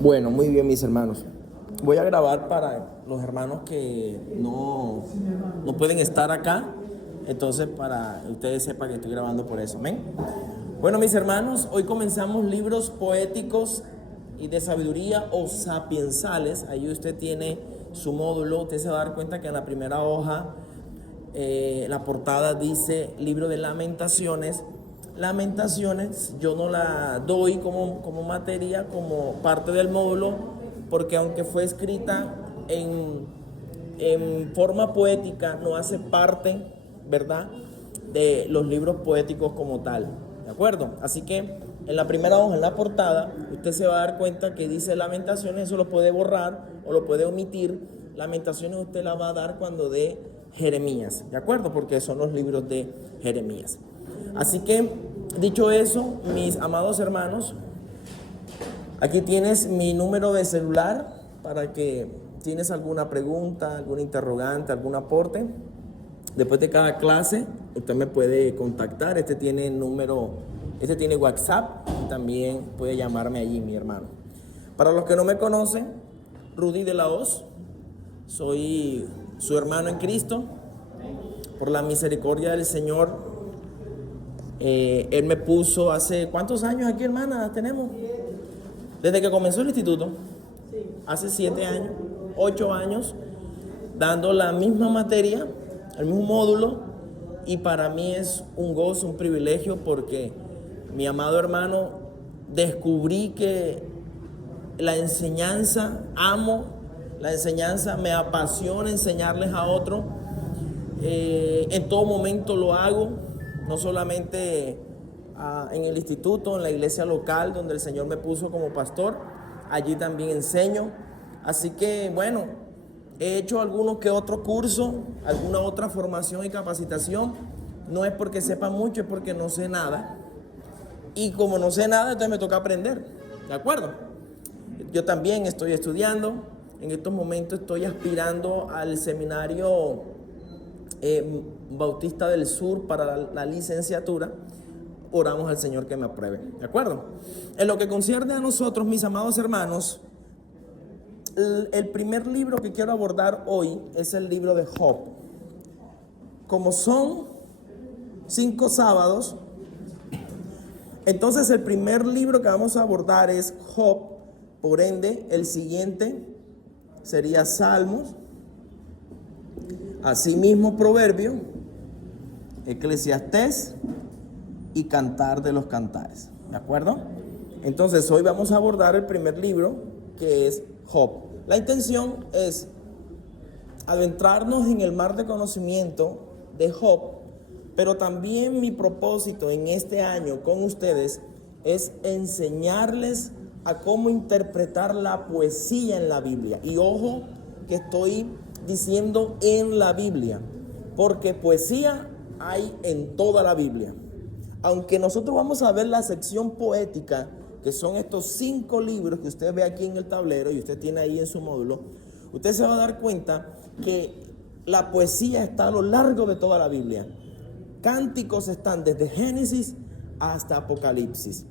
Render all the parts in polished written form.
Bueno, muy bien, mis hermanos. Voy a grabar para los hermanos que no pueden estar acá. Entonces, para que ustedes sepan que estoy grabando por eso. ¿Amén? Bueno, mis hermanos, hoy comenzamos libros poéticos y de sabiduría o sapiensales. Ahí usted tiene su módulo. Usted se va a dar cuenta que en la primera hoja, la portada dice Libro de Lamentaciones. Lamentaciones yo no la doy como materia, como parte del módulo, porque aunque fue escrita en forma poética, no hace parte, ¿verdad?, de los libros poéticos como tal, ¿de acuerdo? Así que en la primera hoja, en la portada, usted se va a dar cuenta que dice Lamentaciones. Eso lo puede borrar o lo puede omitir. Lamentaciones usted la va a dar cuando dé Jeremías, ¿de acuerdo? Porque son los libros de Jeremías. Así que, dicho eso, mis amados hermanos, aquí tienes mi número de celular para que tienes alguna pregunta, alguna interrogante, algún aporte. Después de cada clase, usted me puede contactar. Este tiene WhatsApp. También puede llamarme allí, mi hermano. Para los que no me conocen, Rudy de la Hoz. Soy su hermano en Cristo. Por la misericordia del Señor, Él me puso hace... ¿Cuántos años aquí, hermana, tenemos? Desde que comenzó el instituto. Hace 7 años, 8 años, dando la misma materia, el mismo módulo. Y para mí es un gozo, un privilegio, porque mi amado hermano, descubrí que la enseñanza, amo la enseñanza, me apasiona enseñarles a otros. En todo momento lo hago, no solamente en el instituto, en la iglesia local donde el Señor me puso como pastor. Allí también enseño. Así que bueno, he hecho algunos que otro curso, alguna otra formación y capacitación. No es porque sepa mucho, es porque no sé nada. Y como no sé nada, entonces me toca aprender, ¿de acuerdo? Yo también estoy estudiando. En estos momentos estoy aspirando al seminario Bautista del Sur para la licenciatura. Oramos al Señor que me apruebe, ¿de acuerdo? En lo que concierne a nosotros, mis amados hermanos, el primer libro que quiero abordar hoy es el libro de Job. Como son 5 sábados, entonces el primer libro que vamos a abordar es Job. Por ende, el siguiente sería Salmos, asimismo Proverbio, Eclesiastés y Cantar de los Cantares, ¿de acuerdo? Entonces hoy vamos a abordar el primer libro, que es Job. La intención es adentrarnos en el mar de conocimiento de Job, pero también mi propósito en este año con ustedes es enseñarles a cómo interpretar la poesía en la Biblia. Y ojo que estoy diciendo en la Biblia, porque poesía hay en toda la Biblia. Aunque nosotros vamos a ver la sección poética, que son estos 5 libros que usted ve aquí en el tablero y usted tiene ahí en su módulo, usted se va a dar cuenta que la poesía está a lo largo de toda la Biblia. Cánticos están desde Génesis hasta Apocalipsis.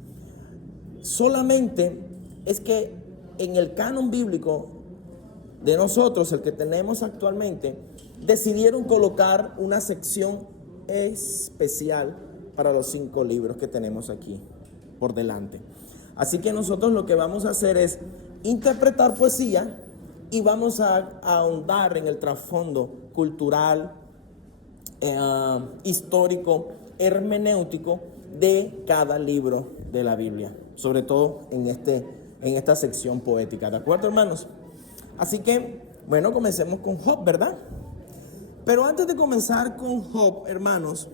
Solamente es que en el canon bíblico de nosotros, el que tenemos actualmente, decidieron colocar una sección especial para los 5 libros que tenemos aquí por delante. Así que nosotros lo que vamos a hacer es interpretar poesía y vamos a ahondar en el trasfondo cultural, histórico, hermenéutico de cada libro de la Biblia, sobre todo en esta sección poética, ¿de acuerdo, hermanos? Así que, bueno, comencemos con Job, ¿verdad? Pero antes de comenzar con Job, hermanos,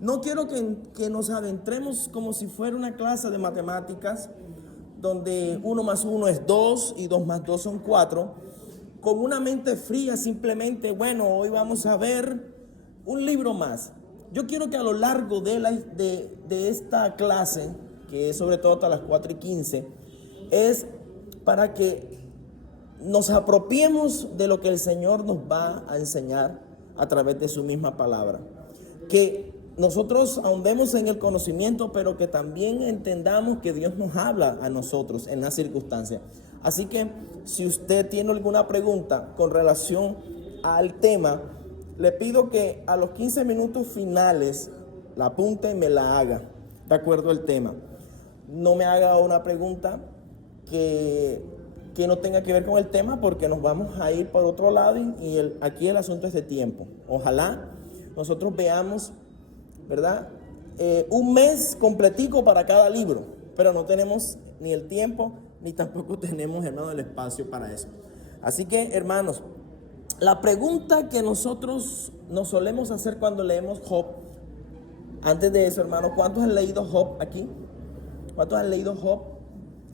no quiero que nos adentremos como si fuera una clase de matemáticas, donde 1 más 1 es 2 y 2 más 2 son 4, con una mente fría, simplemente, bueno, hoy vamos a ver un libro más. Yo quiero que a lo largo de esta clase, que es sobre todo hasta las 4:15, es para que nos apropiemos de lo que el Señor nos va a enseñar a través de su misma palabra. Que nosotros ahondemos en el conocimiento, pero que también entendamos que Dios nos habla a nosotros en las circunstancias. Así que si usted tiene alguna pregunta con relación al tema, le pido que a los 15 minutos finales la apunte y me la haga de acuerdo al tema. No me haga una pregunta que no tenga que ver con el tema, porque nos vamos a ir por otro lado y aquí el asunto es de tiempo. Ojalá nosotros veamos, ¿verdad? Un mes completico para cada libro, pero no tenemos ni el tiempo ni tampoco tenemos, hermano, el espacio para eso. Así que, hermanos, la pregunta que nosotros nos solemos hacer cuando leemos Job, antes de eso, hermano, ¿cuántos han leído Job aquí? ¿Cuántos han leído Job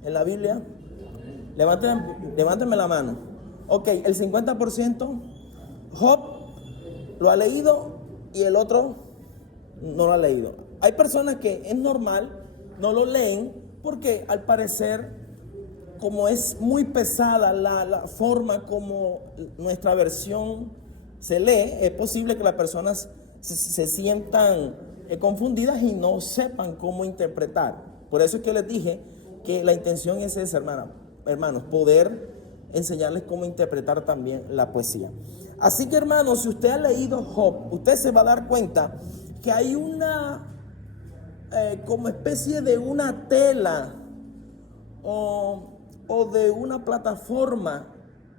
en la Biblia? Levántenme la mano. Ok, el 50% Job lo ha leído y el otro no lo ha leído. Hay personas que es normal, no lo leen porque al parecer, como es muy pesada la forma como nuestra versión se lee, es posible que las personas se sientan confundidas y no sepan cómo interpretar. Por eso es que les dije que la intención es esa, hermanos, poder enseñarles cómo interpretar también la poesía. Así que, hermanos, si usted ha leído Job, usted se va a dar cuenta que hay una como especie de una tela o de una plataforma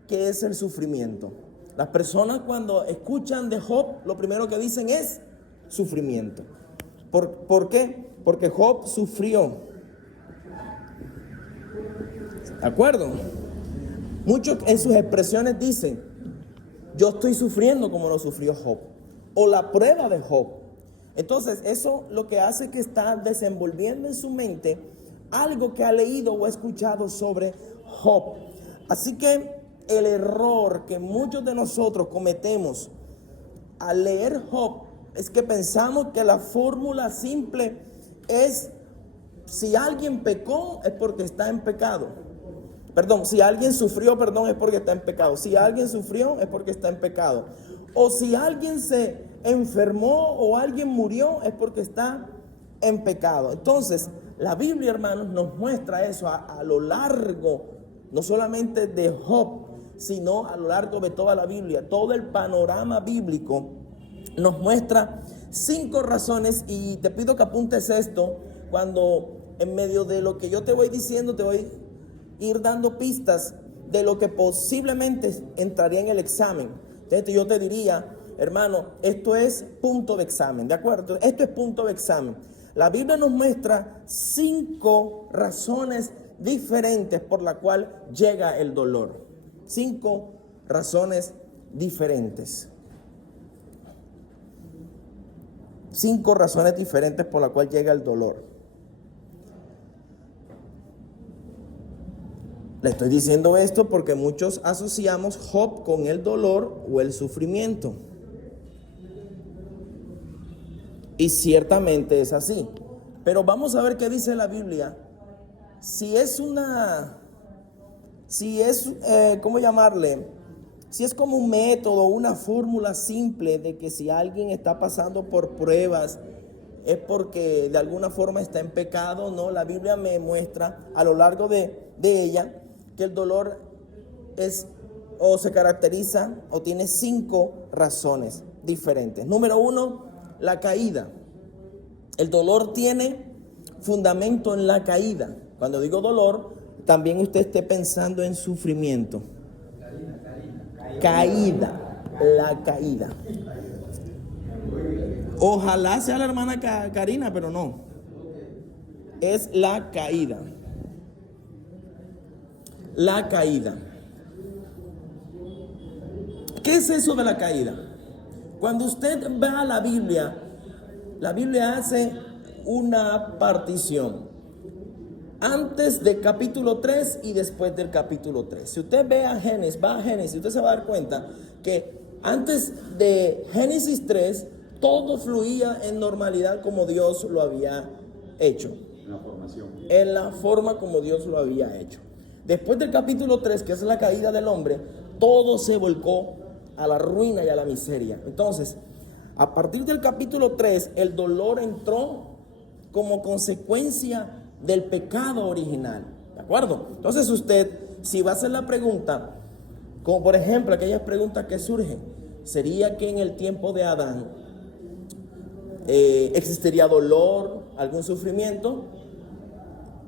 que es el sufrimiento. Las personas cuando escuchan de Job, lo primero que dicen es sufrimiento. ¿Por qué? Porque Job sufrió. ¿De acuerdo? Muchos en sus expresiones dicen, yo estoy sufriendo como lo sufrió Job, o la prueba de Job. Entonces, eso lo que hace es que está desenvolviendo en su mente algo que ha leído o escuchado sobre Job. Así que el error que muchos de nosotros cometemos al leer Job es que pensamos que la fórmula simple es: si alguien pecó es porque está en pecado. Perdón, si alguien sufrió, es porque está en pecado. Si alguien sufrió es porque está en pecado. O si alguien se enfermó o alguien murió es porque está en pecado. Entonces, la Biblia, hermanos, nos muestra eso a lo largo, no solamente de Job, sino a lo largo de toda la Biblia. Todo el panorama bíblico nos muestra 5 razones, y te pido que apuntes esto cuando en medio de lo que yo te voy diciendo, te voy a ir dando pistas de lo que posiblemente entraría en el examen. Entonces yo te diría, hermano, esto es punto de examen, ¿de acuerdo? Esto es punto de examen. La Biblia nos muestra 5 razones diferentes por la cual llega el dolor. 5 razones diferentes. 5 razones diferentes por la cual llega el dolor. Le estoy diciendo esto porque muchos asociamos Job con el dolor o el sufrimiento. Y ciertamente es así. Pero vamos a ver qué dice la Biblia. ¿Cómo llamarle? Si es como un método, una fórmula simple de que si alguien está pasando por pruebas es porque de alguna forma está en pecado. No, la Biblia me muestra a lo largo de ella que el dolor es o se caracteriza o tiene 5 razones diferentes. Número 1, la caída. El dolor tiene fundamento en la caída. Cuando digo dolor, también usted esté pensando en sufrimiento. Caída, la caída. Ojalá sea la hermana Karina, pero no. Es la caída. La caída. ¿Qué es eso de la caída? Cuando usted va a la Biblia hace una partición. Antes del capítulo 3 y después del capítulo 3. Si usted va a Génesis, usted se va a dar cuenta que antes de Génesis 3, todo fluía en normalidad como Dios lo había hecho. En la forma como Dios lo había hecho. Después del capítulo 3, que es la caída del hombre, todo se volcó a la ruina y a la miseria. Entonces, A partir del capítulo 3, el dolor entró como consecuencia del pecado original. ¿De acuerdo? Entonces usted, si va a hacer la pregunta, como por ejemplo aquellas preguntas que surgen, ¿sería que en el tiempo de Adán existiría dolor, algún sufrimiento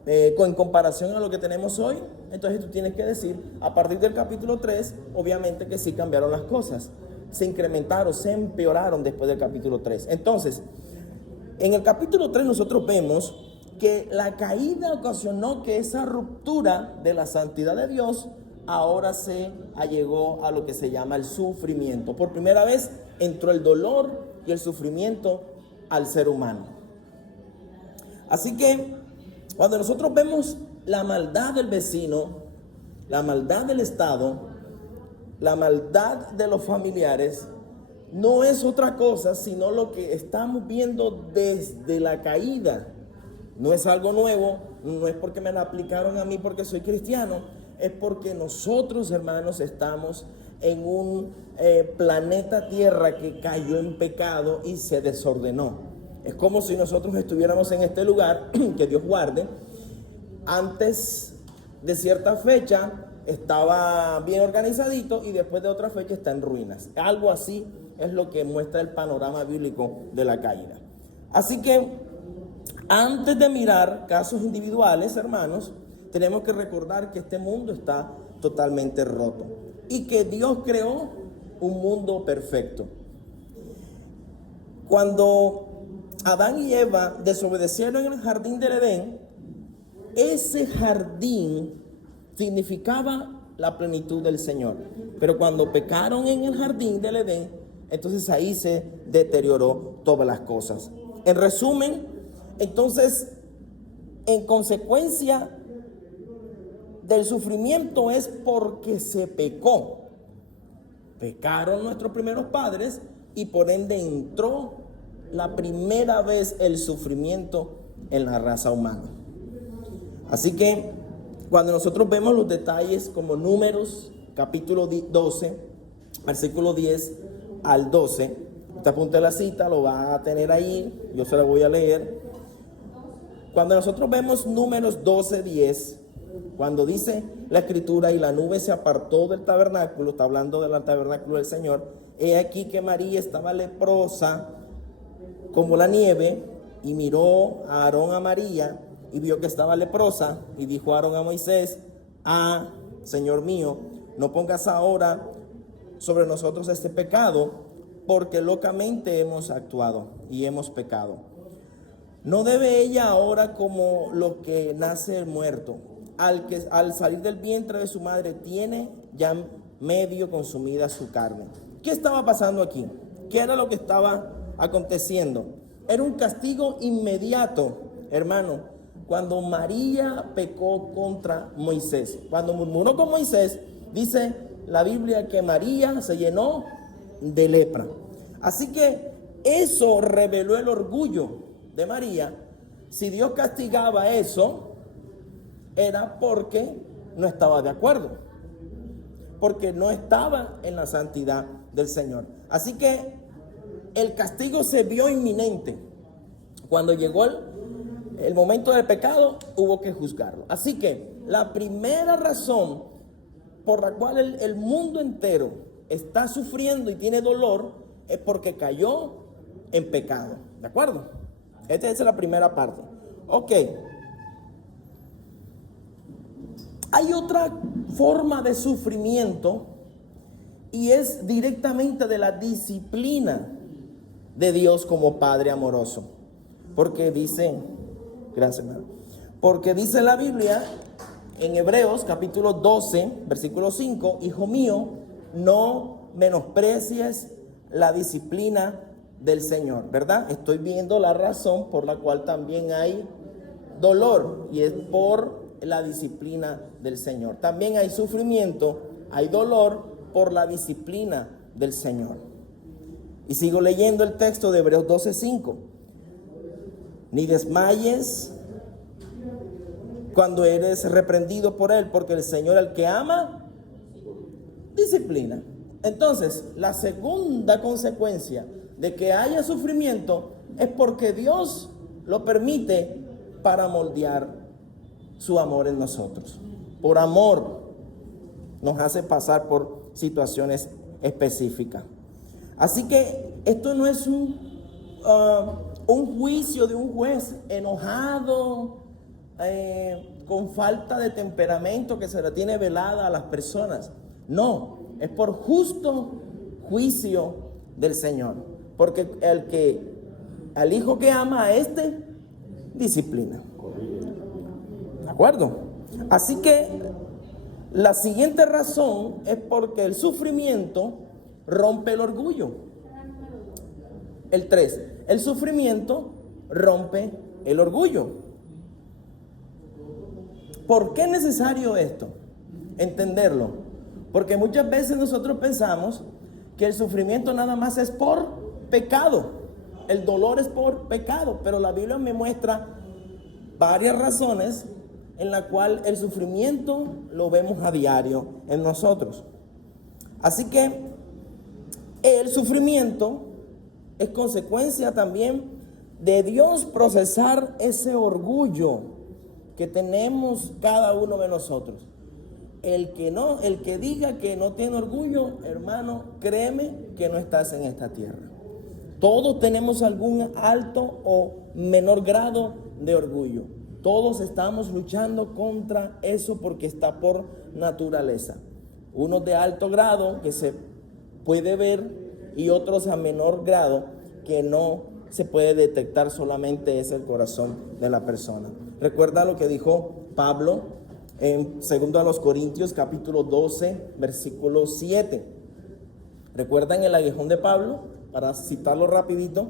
en comparación a lo que tenemos hoy? Entonces tú tienes que decir, a partir del capítulo 3, obviamente que sí cambiaron las cosas, se incrementaron, se empeoraron después del capítulo 3. Entonces, en el capítulo 3 nosotros vemos que la caída ocasionó que esa ruptura de la santidad de Dios ahora se allegó a lo que se llama el sufrimiento. Por primera vez entró el dolor y el sufrimiento al ser humano. Así que cuando nosotros vemos la maldad del vecino, la maldad del Estado, la maldad de los familiares, no es otra cosa sino lo que estamos viendo desde la caída. No es algo nuevo, no es porque me la aplicaron a mí porque soy cristiano, es porque nosotros, hermanos, estamos en un planeta Tierra que cayó en pecado y se desordenó. Es como si nosotros estuviéramos en este lugar, que Dios guarde, antes de cierta fecha estaba bien organizadito y después de otra fecha está en ruinas. Algo así es lo que muestra el panorama bíblico de la caída. Así que antes de mirar casos individuales, hermanos, tenemos que recordar que este mundo está totalmente roto y que Dios creó un mundo perfecto. Cuando Adán y Eva desobedecieron en el jardín del Edén, ese jardín significaba la plenitud del Señor. Pero cuando pecaron en el jardín del Edén, entonces ahí se deterioró todas las cosas. En resumen, entonces, en consecuencia del sufrimiento es porque se pecó. Pecaron nuestros primeros padres y por ende entró la primera vez el sufrimiento en la raza humana. Así que cuando nosotros vemos los detalles como Números, capítulo 12, versículo 10 al 12, usted apunte la cita, lo va a tener ahí, yo se la voy a leer. Cuando nosotros vemos Números 12, 10, cuando dice la escritura, y la nube se apartó del tabernáculo, está hablando del tabernáculo del Señor, he aquí que María estaba leprosa como la nieve, y miró a Aarón a María, y vio que estaba leprosa, y dijo Aarón a Moisés, Señor mío, no pongas ahora sobre nosotros este pecado, porque locamente hemos actuado y hemos pecado. No debe ella ahora como lo que nace muerto, al salir del vientre de su madre tiene ya medio consumida su carne. ¿Qué estaba pasando aquí? ¿Qué era lo que estaba aconteciendo? Era un castigo inmediato, hermano. Cuando María pecó contra Moisés, cuando murmuró con Moisés, dice la Biblia que María se llenó de lepra. Así que eso reveló el orgullo de María. Si Dios castigaba eso, era porque no estaba de acuerdo, porque no estaba en la santidad del Señor. Así que el castigo se vio inminente. Cuando llegó el momento del pecado, hubo que juzgarlo. Así que la primera razón por la cual el mundo entero está sufriendo y tiene dolor es porque cayó en pecado. ¿De acuerdo? Esta es la primera parte. Ok. Hay otra forma de sufrimiento y es directamente de la disciplina de Dios como Padre amoroso. Porque dice, gracias hermano, porque dice la Biblia en Hebreos capítulo 12, versículo 5, hijo mío, no menosprecies la disciplina del Señor, ¿verdad? Estoy viendo la razón por la cual también hay dolor y es por la disciplina del Señor. También hay sufrimiento, hay dolor por la disciplina del Señor. Y sigo leyendo el texto de Hebreos 12:5. Ni desmayes cuando eres reprendido por Él, porque el Señor al que ama, disciplina. Entonces, la segunda consecuencia de que haya sufrimiento es porque Dios lo permite para moldear su amor en nosotros. Por amor nos hace pasar por situaciones específicas. Así que esto no es un juicio de un juez enojado, con falta de temperamento que se le tiene velada a las personas. No, es por justo juicio del Señor. Porque al hijo que ama a este, disciplina. ¿De acuerdo? Así que la siguiente razón es porque el sufrimiento rompe el orgullo. El 3, el sufrimiento rompe el orgullo. ¿Por qué es necesario esto? Entenderlo. Porque muchas veces nosotros pensamos que el sufrimiento nada más es por pecado. El dolor es por pecado. Pero la Biblia me muestra varias razones en las cuales el sufrimiento lo vemos a diario en nosotros. Así que el sufrimiento es consecuencia también de Dios procesar ese orgullo que tenemos cada uno de nosotros. El que diga que no tiene orgullo, hermano, créeme que no estás en esta tierra. Todos tenemos algún alto o menor grado de orgullo. Todos estamos luchando contra eso porque está por naturaleza. Unos de alto grado que se puede ver y otros a menor grado que no se puede detectar, solamente es el corazón de la persona. Recuerda lo que dijo Pablo en 2 Corintios capítulo 12 versículo 7. ¿Recuerdan el aguijón de Pablo? Para citarlo rapidito.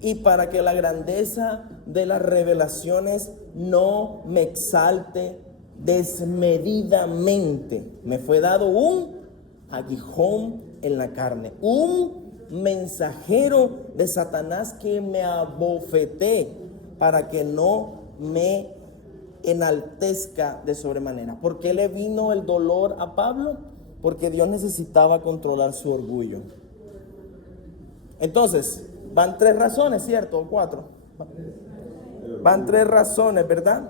Y para que la grandeza de las revelaciones no me exalte desmedidamente, me fue dado un aguijón en la carne, un mensajero de Satanás que me abofeté para que no me enaltezca de sobremanera. ¿Por qué le vino el dolor a Pablo? Porque Dios necesitaba controlar su orgullo. Entonces, van 3 razones, ¿cierto? ¿O 4? Van 3 razones, ¿verdad?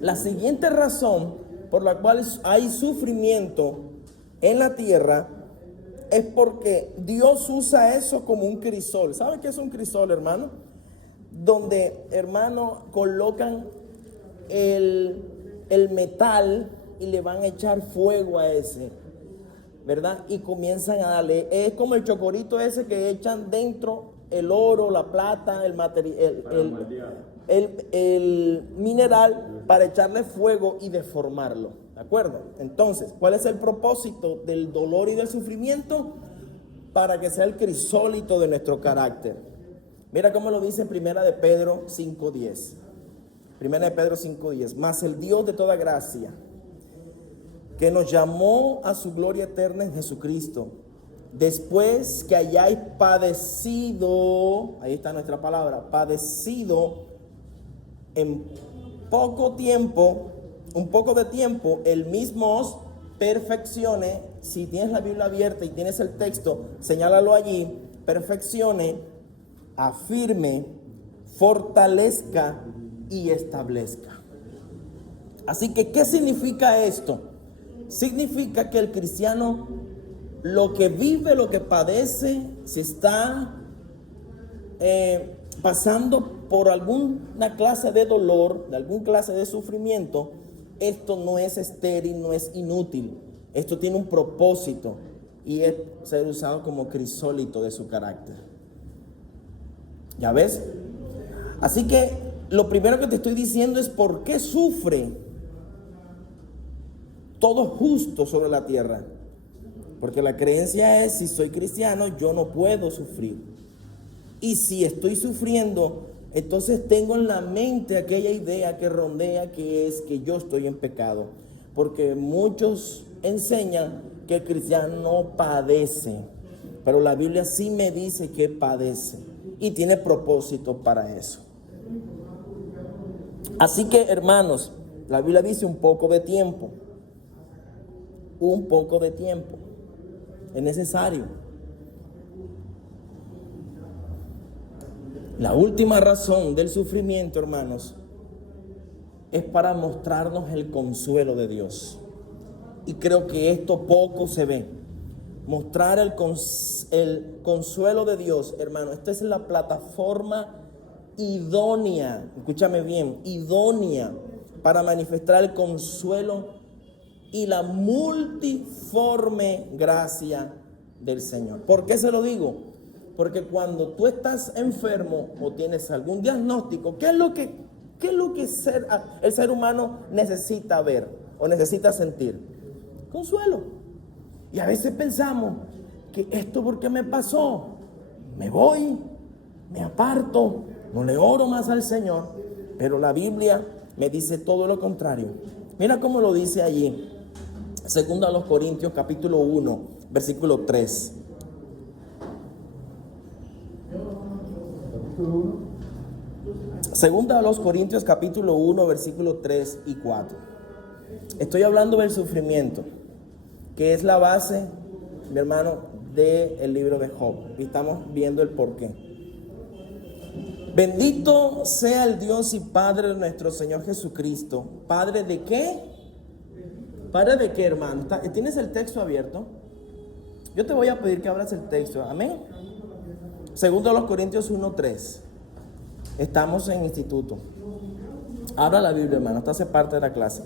La siguiente razón por la cual hay sufrimiento en la tierra es porque Dios usa eso como un crisol. ¿Sabe qué es un crisol, hermano? Donde, hermano, colocan el metal y le van a echar fuego a ese, ¿verdad? Y comienzan a darle, es como el chocorito ese que echan dentro el oro, la plata, el material, el mineral, para echarle fuego y deformarlo, ¿de acuerdo? Entonces, ¿cuál es el propósito del dolor y del sufrimiento? Para que sea el crisólito de nuestro carácter. Mira cómo lo dice Primera de Pedro 5:10. Primera de Pedro 5:10. Mas el Dios de toda gracia, que nos llamó a su gloria eterna en Jesucristo, después que hayáis padecido, ahí está nuestra palabra, padecido en poco tiempo, un poco de tiempo, Él mismo os perfeccione. Si tienes la Biblia abierta y tienes el texto, señálalo allí. Perfeccione, afirme, fortalezca y establezca. Así que, ¿qué significa esto? Significa que el cristiano, lo que vive, lo que padece, si está pasando por alguna clase de dolor, de alguna clase de sufrimiento, esto no es estéril, no es inútil. Esto tiene un propósito y es ser usado como crisólito de su carácter. ¿Ya ves? Así que lo primero que te estoy diciendo es por qué sufre todo justo sobre la tierra. Porque la creencia es, si soy cristiano, yo no puedo sufrir. Y si estoy sufriendo, entonces tengo en la mente aquella idea que rondea, que es que yo estoy en pecado. Porque muchos enseñan que el cristiano no padece, pero la Biblia sí me dice que padece y tiene propósito para eso. Así que, hermanos, la Biblia dice un poco de tiempo. Un poco de tiempo es necesario. La última razón del sufrimiento, hermanos, es para mostrarnos el consuelo de Dios. Y creo que esto poco se ve. Mostrar el consuelo de Dios, hermano. Esta es la plataforma idónea, escúchame bien, idónea para manifestar el consuelo y la multiforme gracia del Señor. ¿Por qué se lo digo? Porque cuando tú estás enfermo o tienes algún diagnóstico, ¿qué es lo que el ser humano necesita ver o necesita sentir? Consuelo. Y a veces pensamos que esto porque me pasó, me voy, me aparto, no le oro más al Señor. Pero la Biblia me dice todo lo contrario. Mira cómo lo dice allí. Segunda a los Corintios capítulo 1, versículo 3. Segunda a los Corintios capítulo 1, versículo 3 y 4. Estoy hablando del sufrimiento, que es la base, mi hermano, del libro de Job. Y estamos viendo el porqué. Bendito sea el Dios y Padre de nuestro Señor Jesucristo. ¿Padre de qué? ¿Padre de qué, hermano? ¿Tienes el texto abierto? Yo te voy a pedir que abras el texto. Amén. Segundo a los Corintios 1:3. Estamos en instituto. Abra la Biblia, hermano. Esta hace parte de la clase.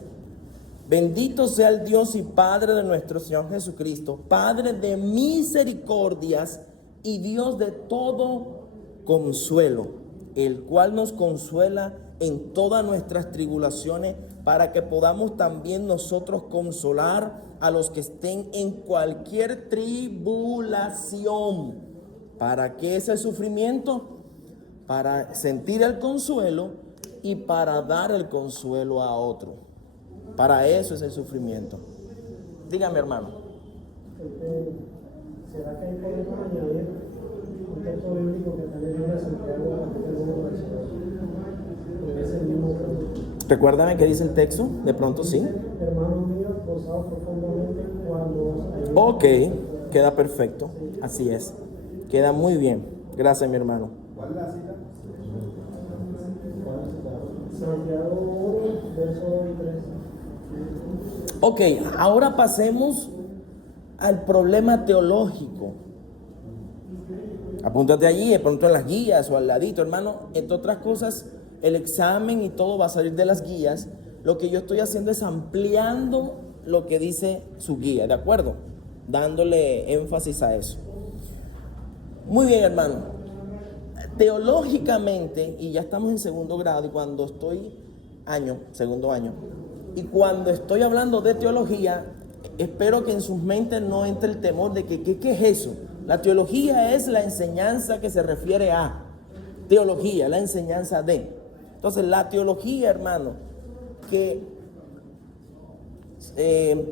Bendito sea el Dios y Padre de nuestro Señor Jesucristo, Padre de misericordias y Dios de todo consuelo, el cual nos consuela en todas nuestras tribulaciones, para que podamos también nosotros consolar a los que estén en cualquier tribulación. ¿Para qué es el sufrimiento? Para sentir el consuelo y para dar el consuelo a otro. Para eso es el sufrimiento. Dígame, hermano. ¿Será que ahí podemos añadir un texto bíblico que también viene de Santiago, capítulo 1, versículo 2? Es el mismo texto. Recuérdame qué dice el texto, de pronto sí. Hermanos míos, gozaos profundamente cuando os ayude. Ok, queda perfecto, así es. Queda muy bien. Gracias, mi hermano. ¿Cuál es la cita? Santiago 1, verso 3. Ok, ahora pasemos al problema teológico. Apúntate allí, de pronto en las guías o al ladito, hermano. Entre otras cosas, el examen y todo va a salir de las guías. Lo que yo estoy haciendo es ampliando lo que dice su guía, ¿de acuerdo? Dándole énfasis a eso. Muy bien, hermano. Teológicamente, y ya estamos en segundo grado, y cuando estoy segundo año, y cuando estoy hablando de teología, espero que en sus mentes no entre el temor de que ¿qué es eso? La teología es la enseñanza que se refiere a teología, la enseñanza de. Entonces, la teología, hermano, que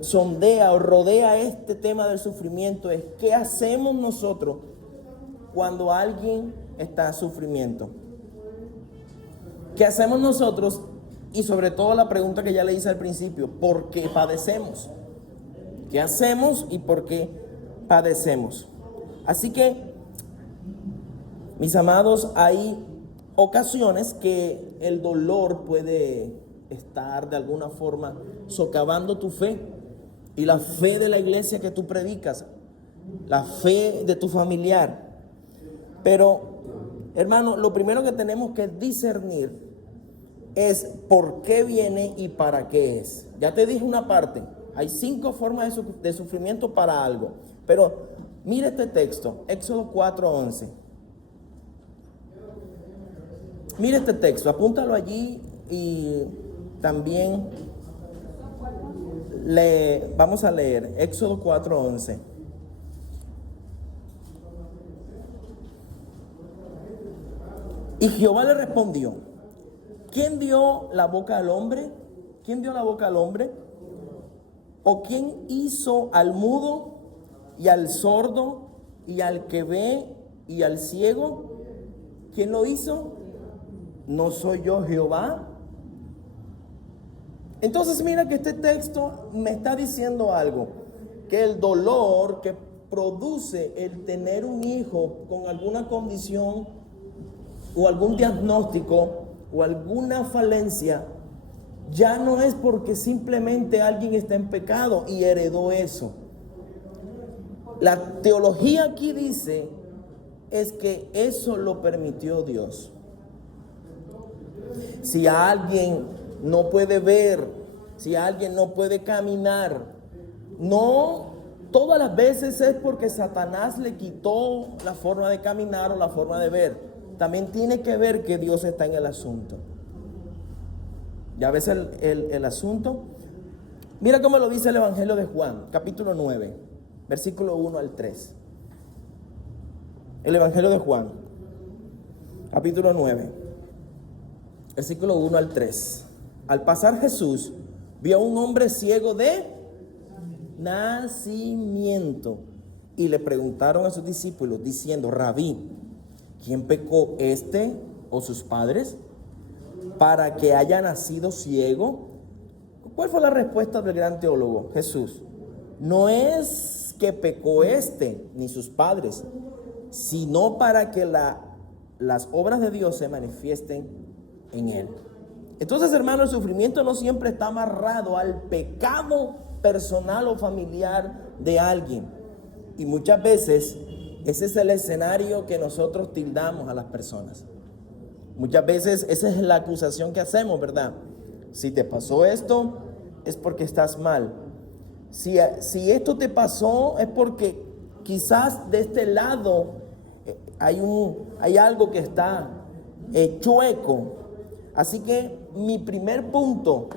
sondea o rodea este tema del sufrimiento es ¿qué hacemos nosotros cuando alguien está en sufrimiento? ¿Qué hacemos nosotros? Y sobre todo la pregunta que ya le hice al principio, ¿por qué padecemos? ¿Qué hacemos y por qué padecemos? Así que, mis amados, hay ocasiones que el dolor puede estar de alguna forma socavando tu fe y la fe de la iglesia que tú predicas, la fe de tu familiar. Pero, hermano, lo primero que tenemos que discernir es por qué viene y para qué es. Ya te dije una parte, hay 5 formas de sufrimiento para algo. Pero mire este texto, Éxodo 4:11. Mire este texto, apúntalo allí y también vamos a leer Éxodo 4:11. Y Jehová le respondió: ¿quién dio la boca al hombre? ¿Quién dio la boca al hombre? ¿O quién hizo al mudo y al sordo y al que ve y al ciego? ¿Quién lo hizo? ¿No soy yo Jehová? Entonces mira que este texto me está diciendo algo, que el dolor que produce el tener un hijo con alguna condición o algún diagnóstico o alguna falencia, ya no es porque simplemente alguien está en pecado y heredó eso. La teología aquí dice es que eso lo permitió Dios. Si alguien no puede ver, si alguien no puede caminar, no todas las veces es porque Satanás le quitó la forma de caminar o la forma de ver. También tiene que ver que Dios está en el asunto. ¿Ya ves el asunto? Mira cómo lo dice el Evangelio de Juan, capítulo 9, versículo 1 al 3. El Evangelio de Juan, capítulo 9, versículo 1 al 3. Al pasar Jesús, vio a un hombre ciego de nacimiento y le preguntaron a sus discípulos diciendo: Rabí, ¿quién pecó, este o sus padres, para que haya nacido ciego? ¿Cuál fue la respuesta del gran teólogo? Jesús: no es que pecó este ni sus padres, sino para que las obras de Dios se manifiesten en él. Entonces, hermano, el sufrimiento no siempre está amarrado al pecado personal o familiar de alguien. Y muchas veces ese es el escenario que nosotros tildamos a las personas. Muchas veces esa es la acusación que hacemos, ¿verdad? Si te pasó esto, es porque estás mal. Si esto te pasó, es porque quizás de este lado hay algo que está chueco. Así que mi primer punto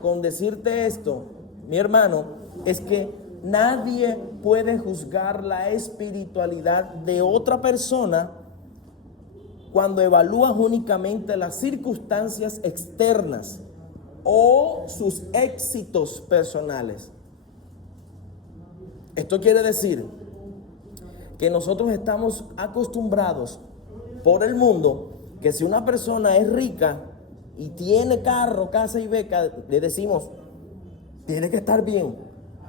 con decirte esto, mi hermano, es que nadie puede juzgar la espiritualidad de otra persona cuando evalúas únicamente las circunstancias externas o sus éxitos personales. Esto quiere decir que nosotros estamos acostumbrados por el mundo que si una persona es rica y tiene carro, casa y beca, le decimos, tiene que estar bien.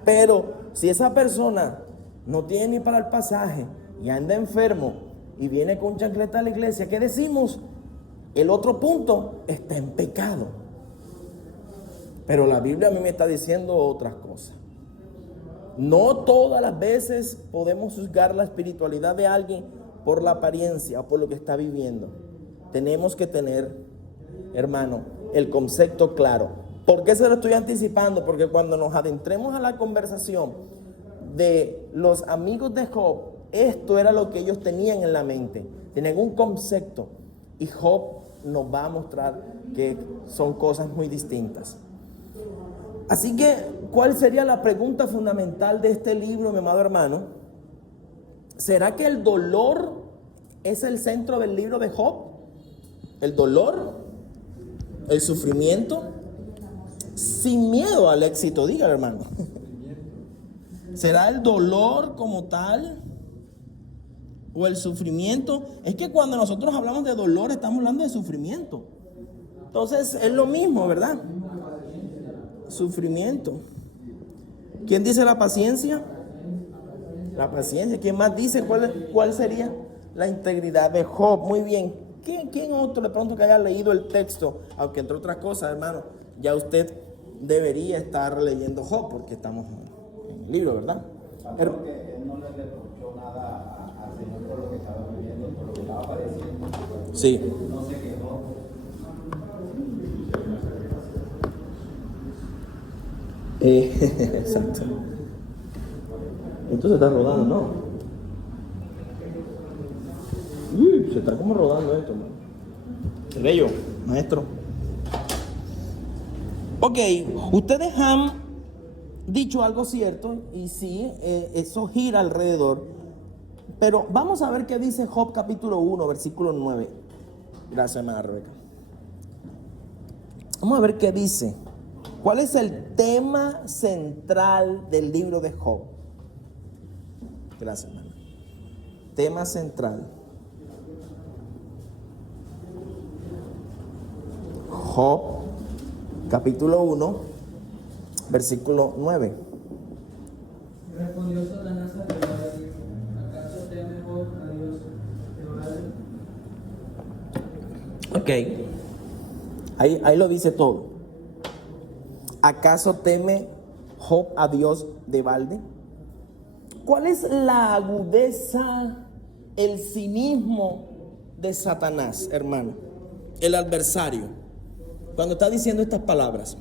Pero si esa persona no tiene ni para el pasaje y anda enfermo y viene con chancleta a la iglesia, ¿qué decimos? El otro punto, está en pecado. Pero la Biblia a mí me está diciendo otras cosas. No todas las veces podemos juzgar la espiritualidad de alguien por la apariencia o por lo que está viviendo. Tenemos que tener, hermano, el concepto claro. ¿Por qué se lo estoy anticipando? Porque cuando nos adentremos a la conversación de los amigos de Job, esto era lo que ellos tenían en la mente. Tenían un concepto y Job nos va a mostrar que son cosas muy distintas. Así que, ¿cuál sería la pregunta fundamental de este libro, mi amado hermano? ¿Será que el dolor es el centro del libro de Job? ¿El dolor? ¿El sufrimiento? Sin miedo al éxito, diga, hermano. ¿Será el dolor como tal? ¿O el sufrimiento? Es que cuando nosotros hablamos de dolor, estamos hablando de sufrimiento. Entonces, es lo mismo, ¿verdad? Sufrimiento. ¿Quién dice la paciencia? La paciencia. ¿Quién más dice cuál sería? La integridad de Job. Muy bien. ¿Quién otro de pronto que haya leído el texto? Aunque entre otras cosas, hermano, ya usted debería estar leyendo Job porque estamos en el libro, ¿verdad? Porque él no le reprochó nada al Señor por lo que estaba viviendo, por lo que estaba padeciendo. Sí. No se quejó. Exacto. Esto se está rodando, ¿no? Se está como rodando esto, ¿no? Bello, maestro. Ok, ustedes han dicho algo cierto y sí, eso gira alrededor. Pero vamos a ver qué dice Job capítulo 1, versículo 9. Gracias, hermana Rebeca. Vamos a ver qué dice. ¿Cuál es el tema central del libro de Job? Gracias, hermano. Tema central. Job, capítulo 1, versículo 9. Respondió Satanás a Jehová y dijo: ¿Acaso teme Job a Dios? Jehová Ok, ahí lo dice todo. ¿Acaso teme Job a Dios de balde? ¿Cuál es la agudeza, el cinismo de Satanás, hermano? El adversario, cuando está diciendo estas palabras,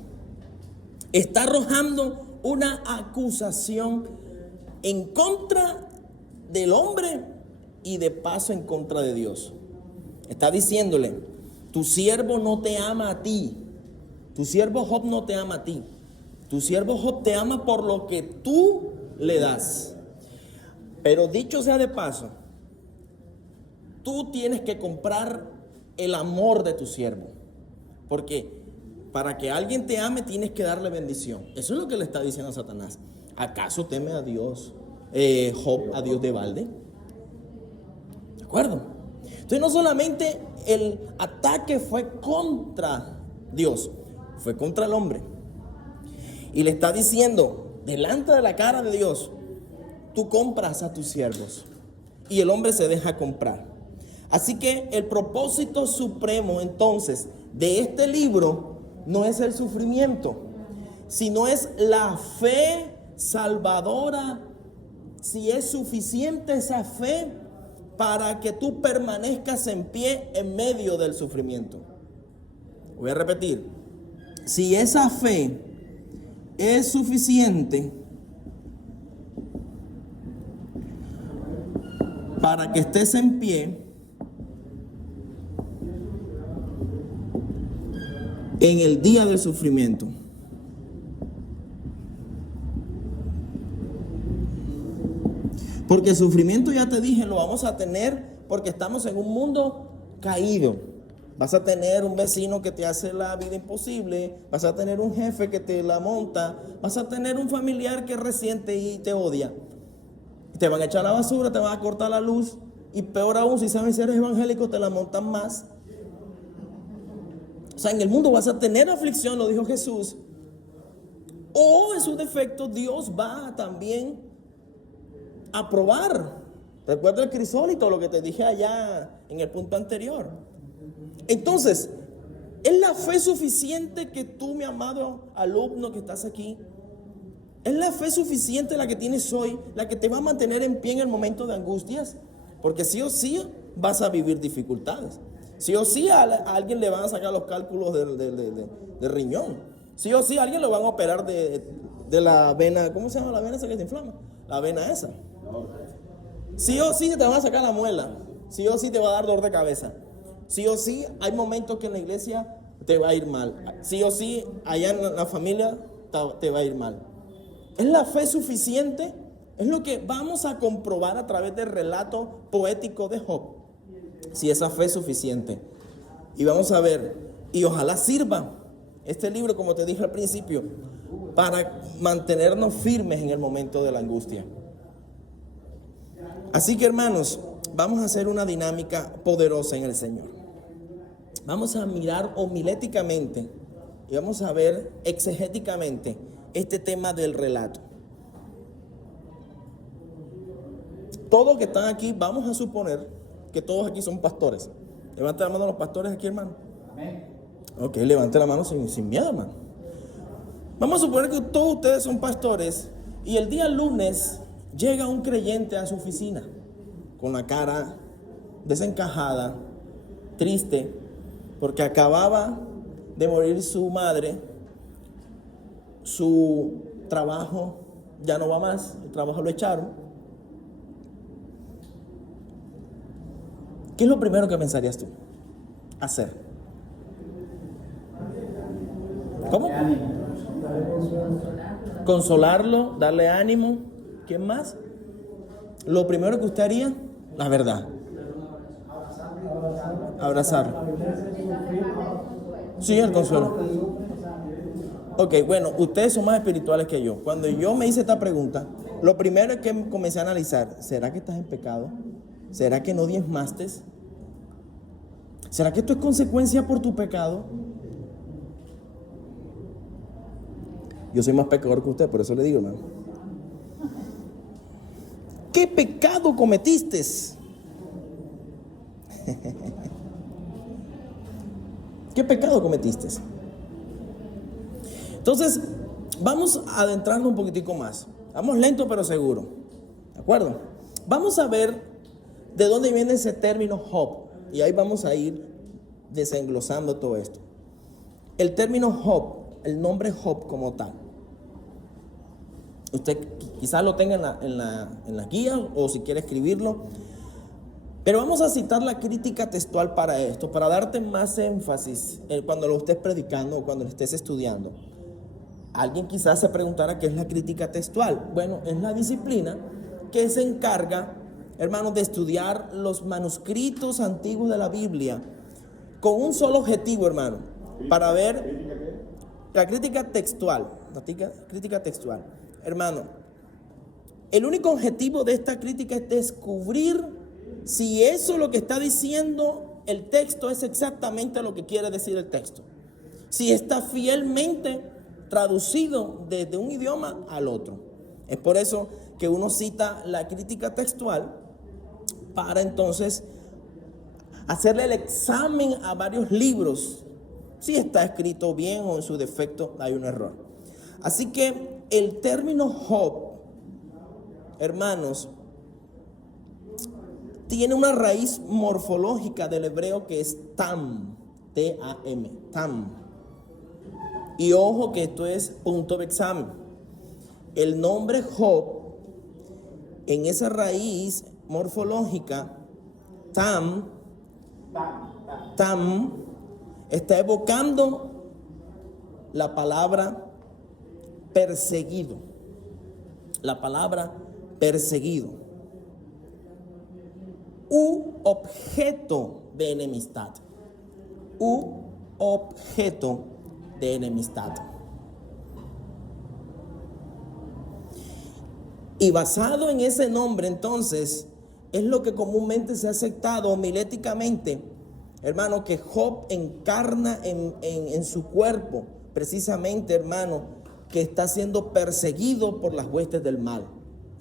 está arrojando una acusación en contra del hombre y de paso en contra de Dios. Está diciéndole: tu siervo no te ama a ti, tu siervo Job no te ama a ti, tu siervo Job te ama por lo que tú le das. Pero dicho sea de paso, tú tienes que comprar el amor de tu siervo, porque para que alguien te ame tienes que darle bendición. Eso es lo que le está diciendo a Satanás. ¿Acaso teme a Dios, Job, a Dios de balde? ¿De acuerdo? Entonces no solamente el ataque fue contra Dios, fue contra el hombre. Y le está diciendo, delante de la cara de Dios, tú compras a tus siervos. Y el hombre se deja comprar. Así que el propósito supremo entonces de este libro no es el sufrimiento, sino es la fe salvadora. Si es suficiente esa fe para que tú permanezcas en pie en medio del sufrimiento. Voy a repetir: si esa fe es suficiente para que estés en pie en el día del sufrimiento. Porque el sufrimiento, ya te dije, lo vamos a tener porque estamos en un mundo caído. Vas a tener un vecino que te hace la vida imposible, vas a tener un jefe que te la monta, vas a tener un familiar que resiente y te odia. Te van a echar la basura, te van a cortar la luz, y peor aún, si eres evangélico, te la montan más. O sea, en el mundo vas a tener aflicción, lo dijo Jesús. O en su defecto, Dios va también a probar. Recuerda el crisólito, lo que te dije allá en el punto anterior. Entonces, ¿es la fe suficiente que tú, mi amado alumno que estás aquí? ¿Es la fe suficiente la que tienes hoy, la que te va a mantener en pie en el momento de angustias? Porque sí o sí vas a vivir dificultades. Sí o sí a alguien le van a sacar los cálculos de riñón. Sí o sí a alguien lo van a operar de la vena. ¿Cómo se llama la vena esa que se inflama? La vena esa. Sí o sí te van a sacar la muela. Sí o sí te va a dar dolor de cabeza. Sí o sí hay momentos que en la iglesia te va a ir mal. Sí o sí allá en la familia te va a ir mal. ¿Es la fe suficiente? Es lo que vamos a comprobar a través del relato poético de Job. Si esa fe es suficiente. Y vamos a ver, y ojalá sirva este libro, como te dije al principio, para mantenernos firmes en el momento de la angustia. Así que, hermanos, vamos a hacer una dinámica poderosa en el Señor. Vamos a mirar homiléticamente y vamos a ver exegéticamente este tema del relato. Todos que están aquí, vamos a suponer que todos aquí son pastores. Levante la mano a los pastores aquí, hermano. Amén. Ok, levante la mano sin miedo, hermano. Vamos a suponer que todos ustedes son pastores y el día lunes llega un creyente a su oficina con la cara desencajada, triste, porque acababa de morir su madre, su trabajo ya no va más, el trabajo lo echaron. ¿Qué es lo primero que pensarías tú hacer? ¿Cómo? Consolarlo, darle ánimo. ¿Quién más? Lo primero que usted haría, la verdad. Abrazarlo. Sí, el consuelo. Ok, bueno, ustedes son más espirituales que yo. Cuando yo me hice esta pregunta, lo primero es que comencé a analizar: ¿será que estás en pecado? ¿Será que no diezmaste? ¿Será que esto es consecuencia por tu pecado? Yo soy más pecador que usted, por eso le digo, hermano. ¿Qué pecado cometiste? ¿Qué pecado cometiste? Entonces, vamos a adentrarnos un poquitico más. Vamos lento pero seguro. ¿De acuerdo? Vamos a ver de dónde viene ese término Job. Y ahí vamos a ir desenglosando todo esto. El término Job, el nombre Job como tal. Usted quizás lo tenga en la guía o si quiere escribirlo. Pero vamos a citar la crítica textual para esto, para darte más énfasis cuando lo estés predicando o cuando lo estés estudiando. Alguien quizás se preguntara qué es la crítica textual. Bueno, es la disciplina que se encarga, hermanos, de estudiar los manuscritos antiguos de la Biblia con un solo objetivo, hermano, para ver la crítica textual. Hermano, el único objetivo de esta crítica es descubrir si eso lo que está diciendo el texto es exactamente lo que quiere decir el texto. Si está fielmente traducido desde un idioma al otro. Es por eso que uno cita la crítica textual para entonces hacerle el examen a varios libros. Si está escrito bien o en su defecto hay un error. Así que el término Job, hermanos, tiene una raíz morfológica del hebreo que es tam, T-A-M, tam. Y ojo que esto es punto de examen. El nombre Job, en esa raíz morfológica, tam, está evocando la palabra perseguido. La palabra perseguido. U objeto de enemistad. U objeto de enemistad. Y basado en ese nombre, entonces, es lo que comúnmente se ha aceptado homiléticamente, hermano, que Job encarna en su cuerpo, precisamente, hermano, que está siendo perseguido por las huestes del mal.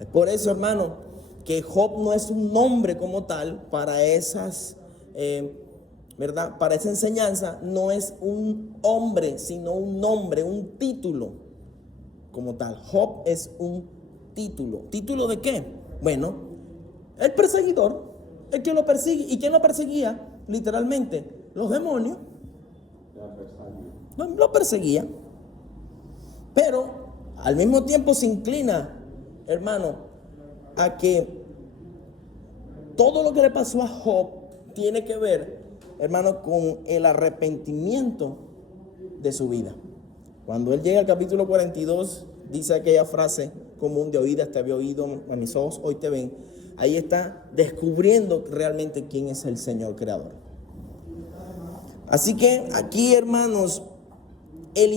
Es por eso, hermano, que Job no es un nombre como tal para esas, ¿verdad? Para esa enseñanza no es un hombre, sino un nombre, un título como tal. Job es un título. ¿Título de qué? Bueno, el perseguidor, el que lo persigue. ¿Y quién lo perseguía? Literalmente, los demonios. Lo perseguían. Pero al mismo tiempo se inclina, hermano, a que todo lo que le pasó a Job tiene que ver, hermano, con el arrepentimiento de su vida. Cuando él llega al capítulo 42, dice aquella frase común de oídas te había oído, a mis ojos hoy te ven. Ahí está descubriendo realmente quién es el Señor creador. Así que aquí, hermanos, el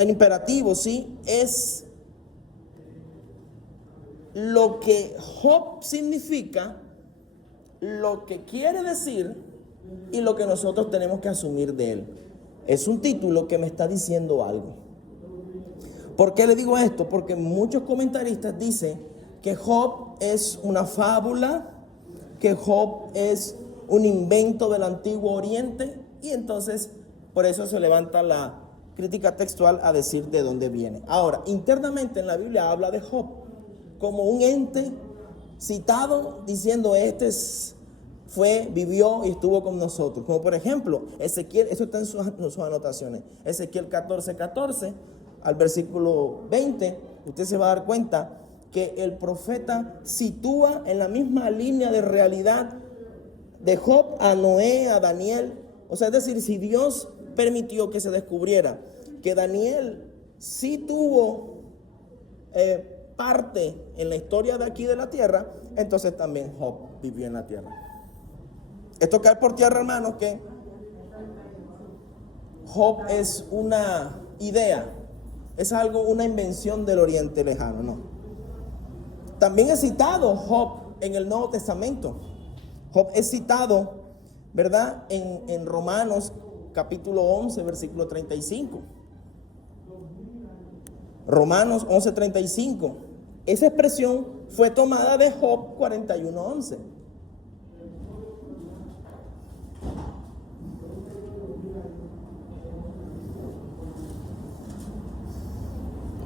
imperativo, ¿sí? Es lo que Job significa, lo que quiere decir y lo que nosotros tenemos que asumir de él. Es un título que me está diciendo algo. ¿Por qué le digo esto? Porque muchos comentaristas dicen que Job es una fábula, que Job es un invento del Antiguo Oriente, y entonces por eso se levanta la crítica textual a decir de dónde viene. Ahora, internamente en la Biblia habla de Job como un ente citado diciendo vivió y estuvo con nosotros. Como por ejemplo, Ezequiel, eso está en sus anotaciones. Ezequiel 14:14 al versículo 20, usted se va a dar cuenta que el profeta sitúa en la misma línea de realidad de Job a Noé, a Daniel. O sea, es decir, si Dios permitió que se descubriera que Daniel sí tuvo parte en la historia de aquí de la tierra, entonces también Job vivió en la tierra. Esto cae por tierra, hermanos, que Job es una idea, es algo, una invención del Oriente Lejano, no. También es citado Job en el Nuevo Testamento. Job es citado, ¿verdad? En Romanos capítulo 11, versículo 35. Romanos 11:35. Esa expresión fue tomada de Job 41:11.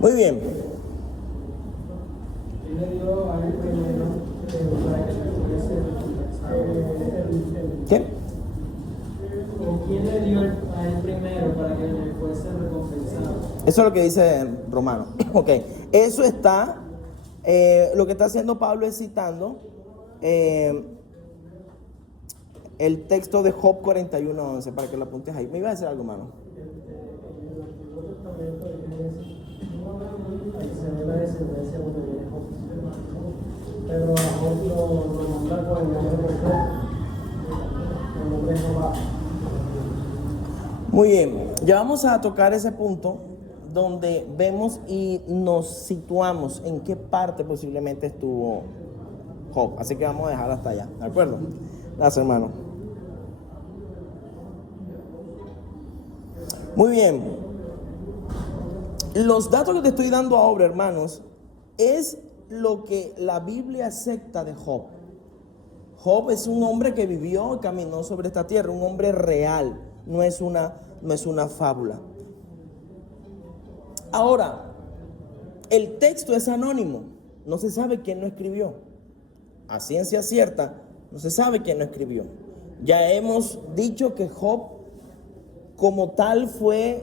Muy bien. ¿Quién le dio a él primero para que tuviese ¿Qué? ¿O quién le dio a él primero para que le fuese recompensado? Eso es lo que dice Romano. Ok, eso está, lo que está haciendo Pablo es citando el texto de Job 41:11, para que lo apuntes ahí. ¿Me iba a decir algo, mano? En el Antiguo Testamento de Génesis, ahí se ve la descendencia cuando viene Job. Pero a Job lo nombra con el nombre de Job, el nombre de Jehová. Muy bien, ya vamos a tocar ese punto donde vemos y nos situamos en qué parte posiblemente estuvo Job. Así que vamos a dejar hasta allá, ¿de acuerdo? Gracias, hermano. Muy bien. Los datos que te estoy dando ahora, hermanos, es lo que la Biblia acepta de Job. Job es un hombre que vivió y caminó sobre esta tierra, un hombre real, no es una fábula. Ahora, el texto es anónimo, no se sabe quién lo escribió. A ciencia cierta, no se sabe quién lo escribió. Ya hemos dicho que Job como tal fue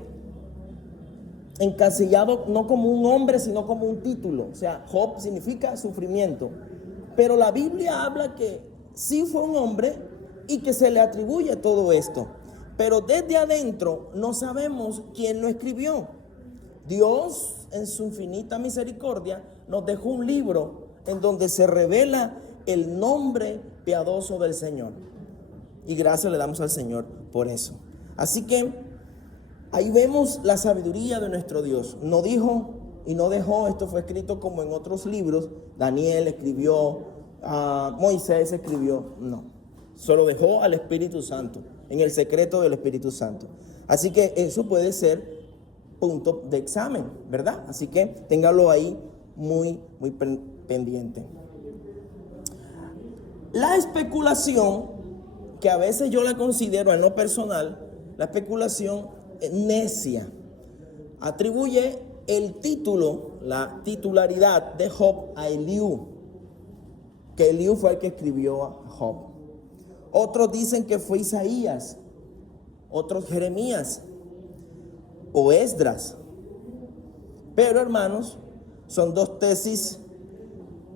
encasillado no como un hombre, sino como un título. O sea, Job significa sufrimiento. Pero la Biblia habla que sí fue un hombre y que se le atribuye todo esto. Pero desde adentro no sabemos quién lo escribió. Dios, en su infinita misericordia, nos dejó un libro en donde se revela el nombre piadoso del Señor. Y gracias le damos al Señor por eso. Así que ahí vemos la sabiduría de nuestro Dios. No dijo y no dejó, esto fue escrito como en otros libros. Daniel escribió, Moisés escribió, no. Solo dejó al Espíritu Santo, en el secreto del Espíritu Santo. Así que eso puede ser punto de examen, ¿verdad? Así que téngalo ahí muy pendiente. La especulación, que a veces yo la considero en lo personal, la especulación necia, atribuye el título, la titularidad de Job a Eliú, que Eliú fue el que escribió a Job. Otros dicen que fue Isaías, otros Jeremías o Esdras. Pero hermanos, son dos tesis,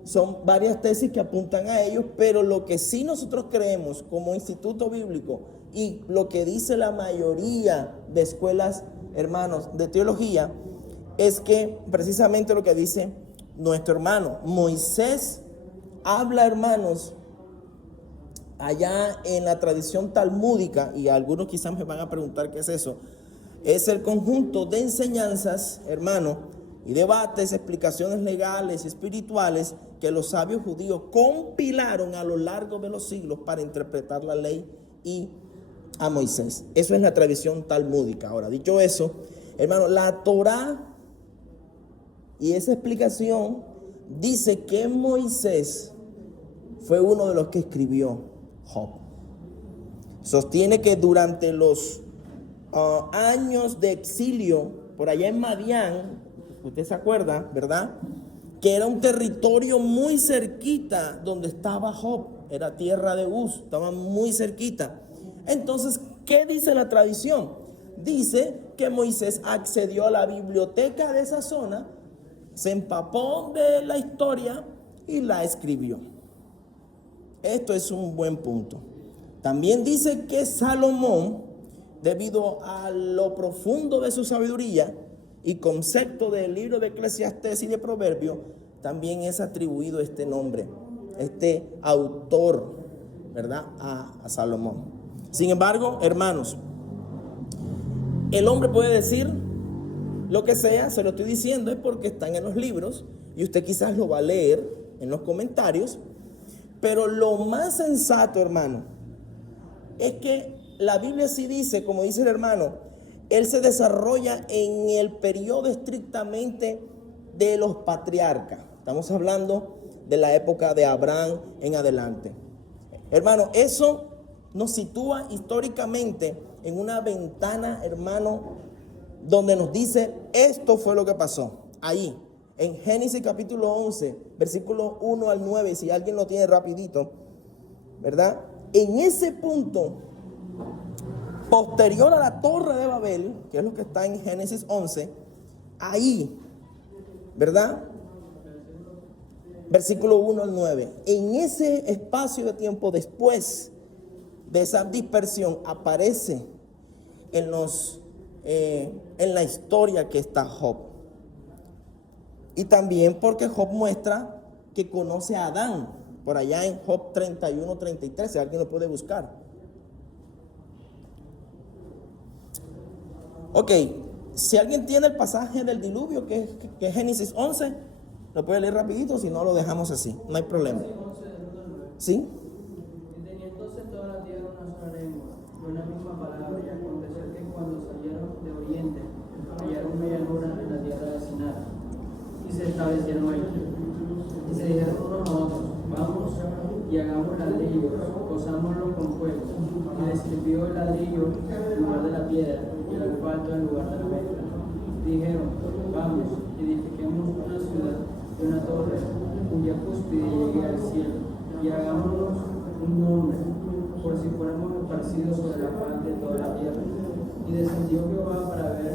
son varias tesis que apuntan a ellos, pero lo que sí nosotros creemos como instituto bíblico y lo que dice la mayoría de escuelas, hermanos, de teología, es que precisamente lo que dice nuestro hermano Moisés habla, hermanos, allá en la tradición talmúdica, y algunos quizás me van a preguntar qué es eso, es el conjunto de enseñanzas, hermano, y debates, explicaciones legales y espirituales que los sabios judíos compilaron a lo largo de los siglos para interpretar la ley y a Moisés. Eso es la tradición talmúdica. Ahora, dicho eso, hermano, la Torá y esa explicación dice que Moisés fue uno de los que escribió Job. Sostiene que durante los años de exilio por allá en Madián, usted se acuerda, ¿verdad? Que era un territorio muy cerquita donde estaba Job, era tierra de Uz, estaba muy cerquita. Entonces, ¿qué dice la tradición? Dice que Moisés accedió a la biblioteca de esa zona, se empapó de la historia y la escribió. Esto es un buen punto. También dice que Salomón, debido a lo profundo de su sabiduría y concepto del libro de Eclesiastés y de Proverbios, también es atribuido este nombre, este autor, ¿verdad? A Salomón. Sin embargo, hermanos, el hombre puede decir lo que sea, se lo estoy diciendo es porque están en los libros y usted quizás lo va a leer en los comentarios, pero lo más sensato, hermano, es que la Biblia sí dice, como dice el hermano, él se desarrolla en el periodo estrictamente de los patriarcas. Estamos hablando de la época de Abraham en adelante. Hermano, eso nos sitúa históricamente en una ventana, hermano, donde nos dice, esto fue lo que pasó. ahí, en Génesis capítulo 11, versículo 1 al 9, si alguien lo tiene rapidito, ¿verdad? En ese punto, posterior a la Torre de Babel, que es lo que está en Génesis 11, ahí, ¿verdad? Versículo 1 al 9, en ese espacio de tiempo después de esa dispersión aparece en la historia que está Job. Y también porque Job muestra que conoce a Adán, por allá en Job 31, 33, si alguien lo puede buscar. Ok, si alguien tiene el pasaje del diluvio, que es Génesis 11, lo puede leer rapidito, si no lo dejamos así, no hay problema. ¿Sí? Y tenía entonces toda la tierra una sola lengua, y una misma palabra, y aconteció que cuando salieron de oriente, hallaron una llanura en la tierra de Sinar, y se establecieron ahí. Y se dijeron unos a otros, vamos y hagamos ladrillos, cosámoslos con fuego. Y les sirvió el ladrillo en lugar de la piedra, y el asfalto en lugar de la mezcla. Dijeron, vamos, edifiquemos una ciudad y una torre, cuya cúspide llegue al cielo, y hagámonos un nombre, por si fuéramos esparcidos sobre la faz de toda la tierra. Y descendió Jehová para ver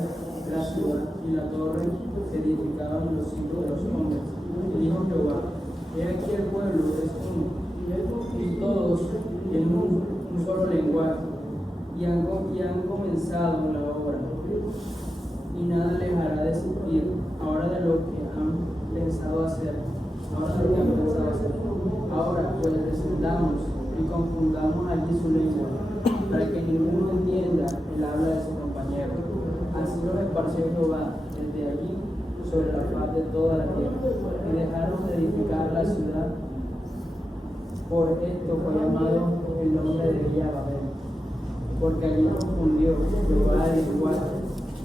la ciudad y la torre que edificaban los hijos de los hombres. Y dijo Jehová, he aquí el pueblo es uno, y todos en un solo lenguaje, y han comenzado la obra, y nada les hará desistir ahora de lo que han pensado hacer. Ahora pues descendamos y confundamos allí su lengua, para que ninguno entienda el habla de su compañero. Así los esparció Jehová desde allí sobre la faz de toda la tierra, y dejaron de edificar la ciudad. Por esto fue llamado el nombre de ella Babel, porque allí confundió Jehová el lenguaje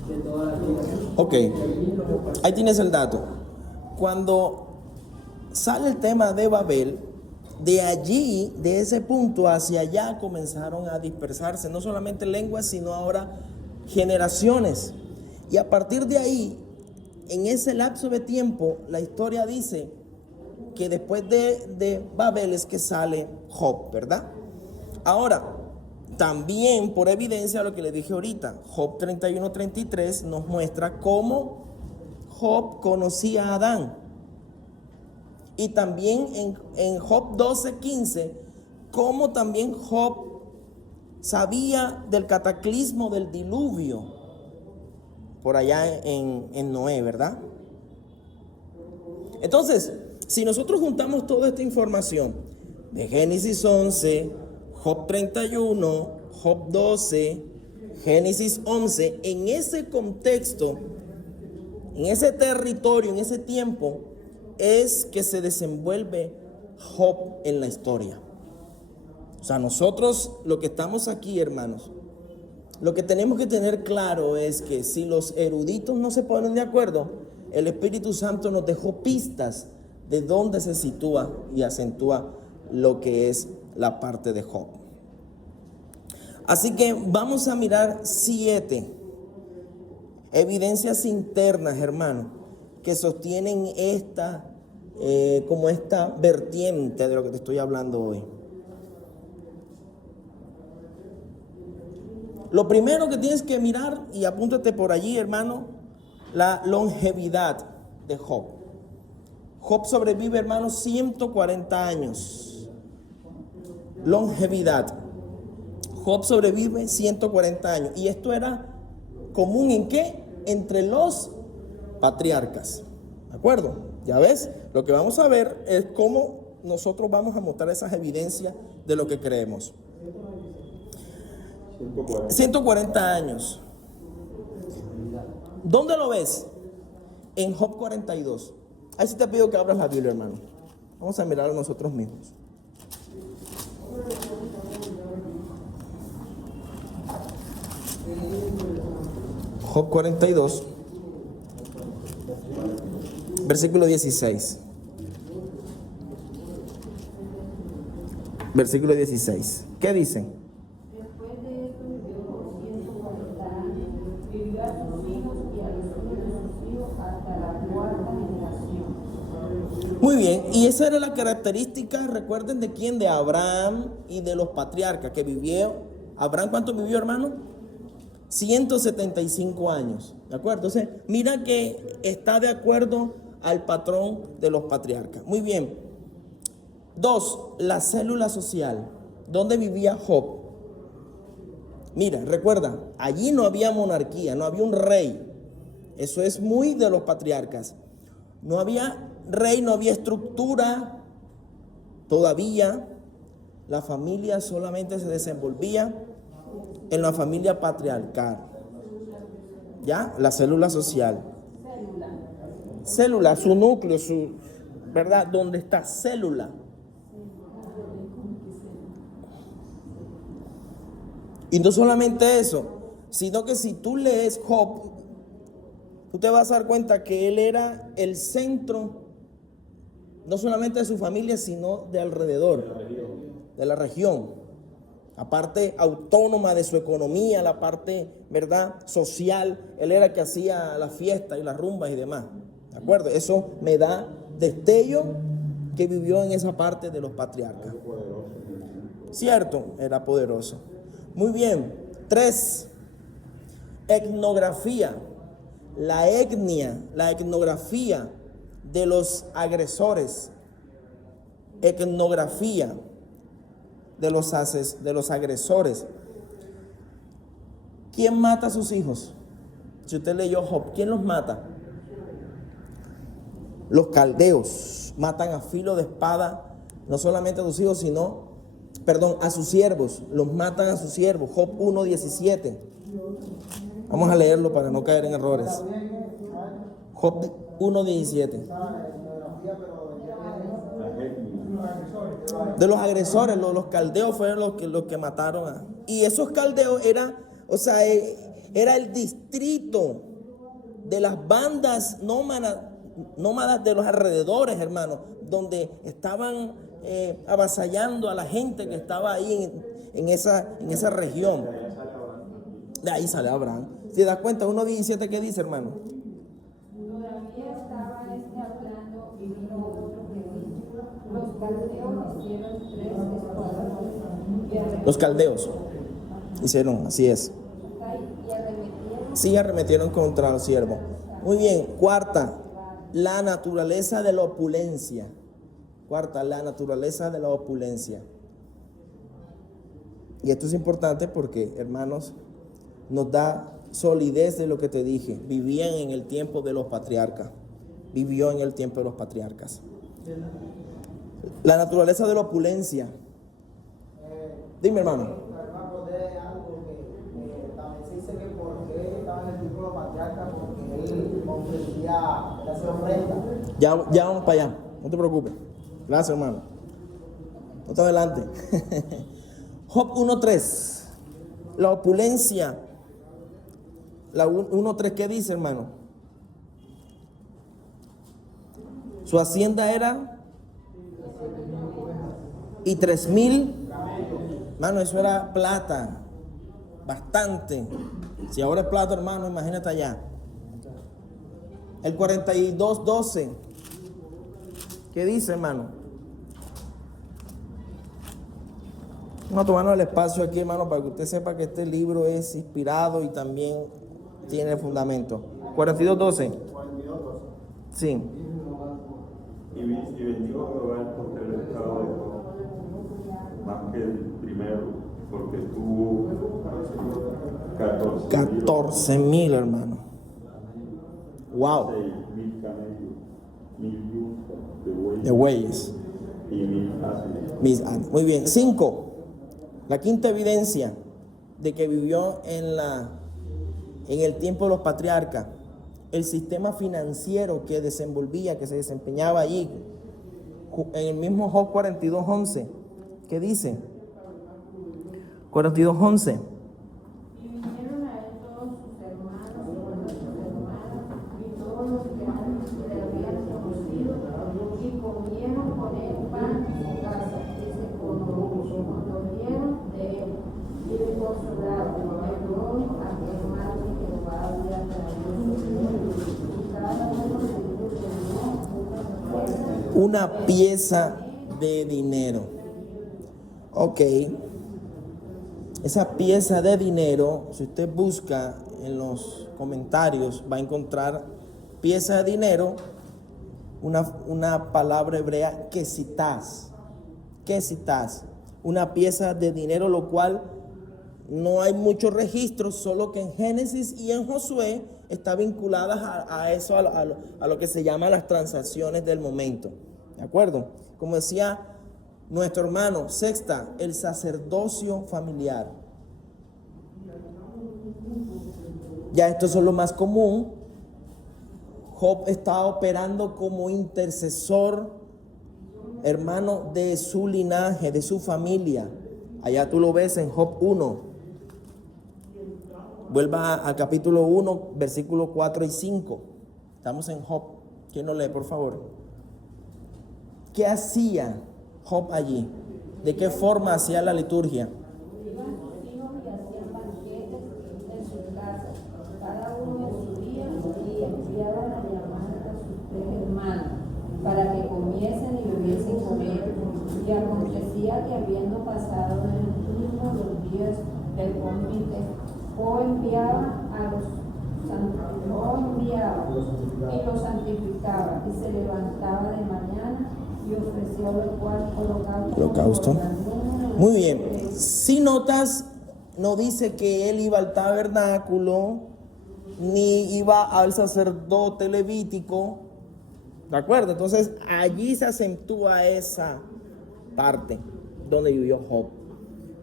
de toda la tierra. Ok, ahí tienes el dato. Cuando sale el tema de Babel, de allí, de ese punto hacia allá, comenzaron a dispersarse no solamente lenguas, sino ahora generaciones. Y a partir de ahí, en ese lapso de tiempo, la historia dice que después de Babel es que sale Job, ¿verdad? Ahora, también por evidencia lo que le dije ahorita, Job 31, 33 nos muestra cómo Job conocía a Adán. Y también en Job 12, 15, cómo también Job sabía del cataclismo del diluvio por allá en Noé, ¿verdad? Entonces, si nosotros juntamos toda esta información de Génesis 11, Job 31, Job 12, Génesis 11, en ese contexto, en ese territorio, en ese tiempo, es que se desenvuelve Job en la historia. O sea, nosotros lo que estamos aquí, hermanos, lo que tenemos que tener claro es que si los eruditos no se ponen de acuerdo, el Espíritu Santo nos dejó pistas de dónde se sitúa y acentúa lo que es la parte de Job. Así que vamos a mirar 7 evidencias internas, hermano, que sostienen esta vertiente de lo que te estoy hablando hoy. Lo primero que tienes que mirar, y apúntate por allí, hermano, la longevidad de Job. Job sobrevive, hermano, 140 años. Longevidad. Job sobrevive 140 años. Y esto era común ¿en qué? Entre los patriarcas. ¿De acuerdo? Ya ves, lo que vamos a ver es cómo nosotros vamos a mostrar esas evidencias de lo que creemos. 140 años. ¿Dónde lo ves? En Job 42. Ahí sí te pido que abras la Biblia, hermano. Vamos a mirarlo nosotros mismos. Job 42, versículo 16. Versículo 16. ¿Qué dicen? Después de esto vivió por 140 años, vivió a sus hijos y a los hijos de sus hijos hasta la cuarta Muy bien, y esa era la característica, recuerden, de quién, de Abraham y de los patriarcas que vivió. Abraham, ¿cuánto vivió, hermano? 175 años, ¿de acuerdo? Entonces, mira que está de acuerdo al patrón de los patriarcas. Muy bien. 2, la célula social. ¿Dónde vivía Job? Mira, recuerda, allí no había monarquía, no había un rey. Eso es muy de los patriarcas. No había rey, no había estructura. Todavía la familia solamente se desenvolvía en la familia patriarcal. ¿Ya? La célula social. Célula, su núcleo, ¿verdad? ¿Dónde está célula? Y no solamente eso, sino que si tú lees Job, tú te vas a dar cuenta que él era el centro, no solamente de su familia, sino de alrededor, de la región. La parte autónoma de su economía, la parte, ¿verdad?, social. Él era el que hacía la fiesta y las rumbas y demás. ¿De acuerdo? Eso me da destello que vivió en esa parte de los patriarcas. Cierto, era poderoso. Muy bien. 3, etnografía. La etnografía de los agresores. Etnografía de los agresores. ¿Quién mata a sus hijos? Si usted leyó Job, ¿quién los mata? Los caldeos matan a filo de espada, no solamente a sus hijos, sino, a sus siervos. Los matan a sus siervos. Job 1:17. Vamos a leerlo para no caer en errores. Job 1:17. De los agresores, los caldeos fueron los que mataron y esos caldeos era el distrito de las bandas nómadas de los alrededores, hermanos, donde estaban avasallando a la gente que estaba ahí en esa región. De ahí sale Abraham. Si te das cuenta, 1:17, ¿qué dice, hermano? Todavía estaba hablando y vino otro que dijo: los caldeos hicieron 3 escuadrones. Los caldeos hicieron, así es. Y arremetieron. Sí, arremetieron contra los siervos. Muy bien. 4, la naturaleza de la opulencia. 4, la naturaleza de la opulencia. Y esto es importante porque, hermanos, nos da solidez de lo que te dije. Vivían en el tiempo de los patriarcas. Vivió en el tiempo de los patriarcas. La naturaleza de la opulencia. Dime, hermano. También se dice que por qué estaba en el tiempo de los patriarcas, porque él ofrecía, él hacía ofrenda. Ya vamos para allá. No te preocupes. Gracias, hermano. No te adelante. Job 1:3. La opulencia. La 1:3, ¿qué dice, hermano? Su hacienda era y 3,000. Hermano, eso era plata. Bastante. Si ahora es plata, hermano, imagínate allá. El 42:12. ¿Qué dice, hermano? Vamos a tomarnos el espacio aquí, hermano, para que usted sepa que este libro es inspirado y también tiene fundamento. 42:12. Sí. Y bendigo a Jehová el postrer estado de todo, más que el primero, porque tuvo 14,000, hermano. Wow. 6,000 camellos, 1,000 yuntas De bueyes. y 1,000 asnos. Muy bien. 5. La quinta evidencia de que vivió en el tiempo de los patriarcas. El sistema financiero que desenvolvía, que se desempeñaba allí. En el mismo Job 42:11. ¿Qué dice? 42:11. Y vinieron a él todos sus hermanos y sus hermanas y todos los que le habían conocido, y comieron con él pan en su casa, y se conmovieron de él, y de consolarlo, y adoró a Jehová, que Jehová había traído su Señor, y cada uno de ellos tenía una Una pieza de dinero. Ok. Esa pieza de dinero, si usted busca en los comentarios, va a encontrar pieza de dinero, una palabra hebrea, quesitas. Quesitas. Una pieza de dinero, lo cual no hay muchos registros, solo que en Génesis y en Josué está vinculada a eso, a lo que se llama las transacciones del momento. ¿De acuerdo? Como decía nuestro hermano, sexta, el sacerdocio familiar. Ya esto es lo más común. Job está operando como intercesor, hermano, de su linaje, de su familia. Allá tú lo ves en Job 1. Vuelva al capítulo 1, versículos 4 y 5. Estamos en Job. ¿Quién lo lee, por favor? ¿Qué hacía Job allí? ¿De qué forma hacía la liturgia? Iban sus hijos y hacían banquetes en sus casas, cada uno en su día, y enviaban a llamar a sus 3 hermanos, para que comiesen y bebiesen con él. Y acontecía que habiendo pasado el turno los días del convite, enviaba y los santificaba, y se levantaba de mañana y ofrecía lo cual holocausto. Muy bien. Si notas, no dice que él iba al tabernáculo, ni iba al sacerdote levítico. ¿De acuerdo? Entonces allí se acentúa esa parte donde vivió Job.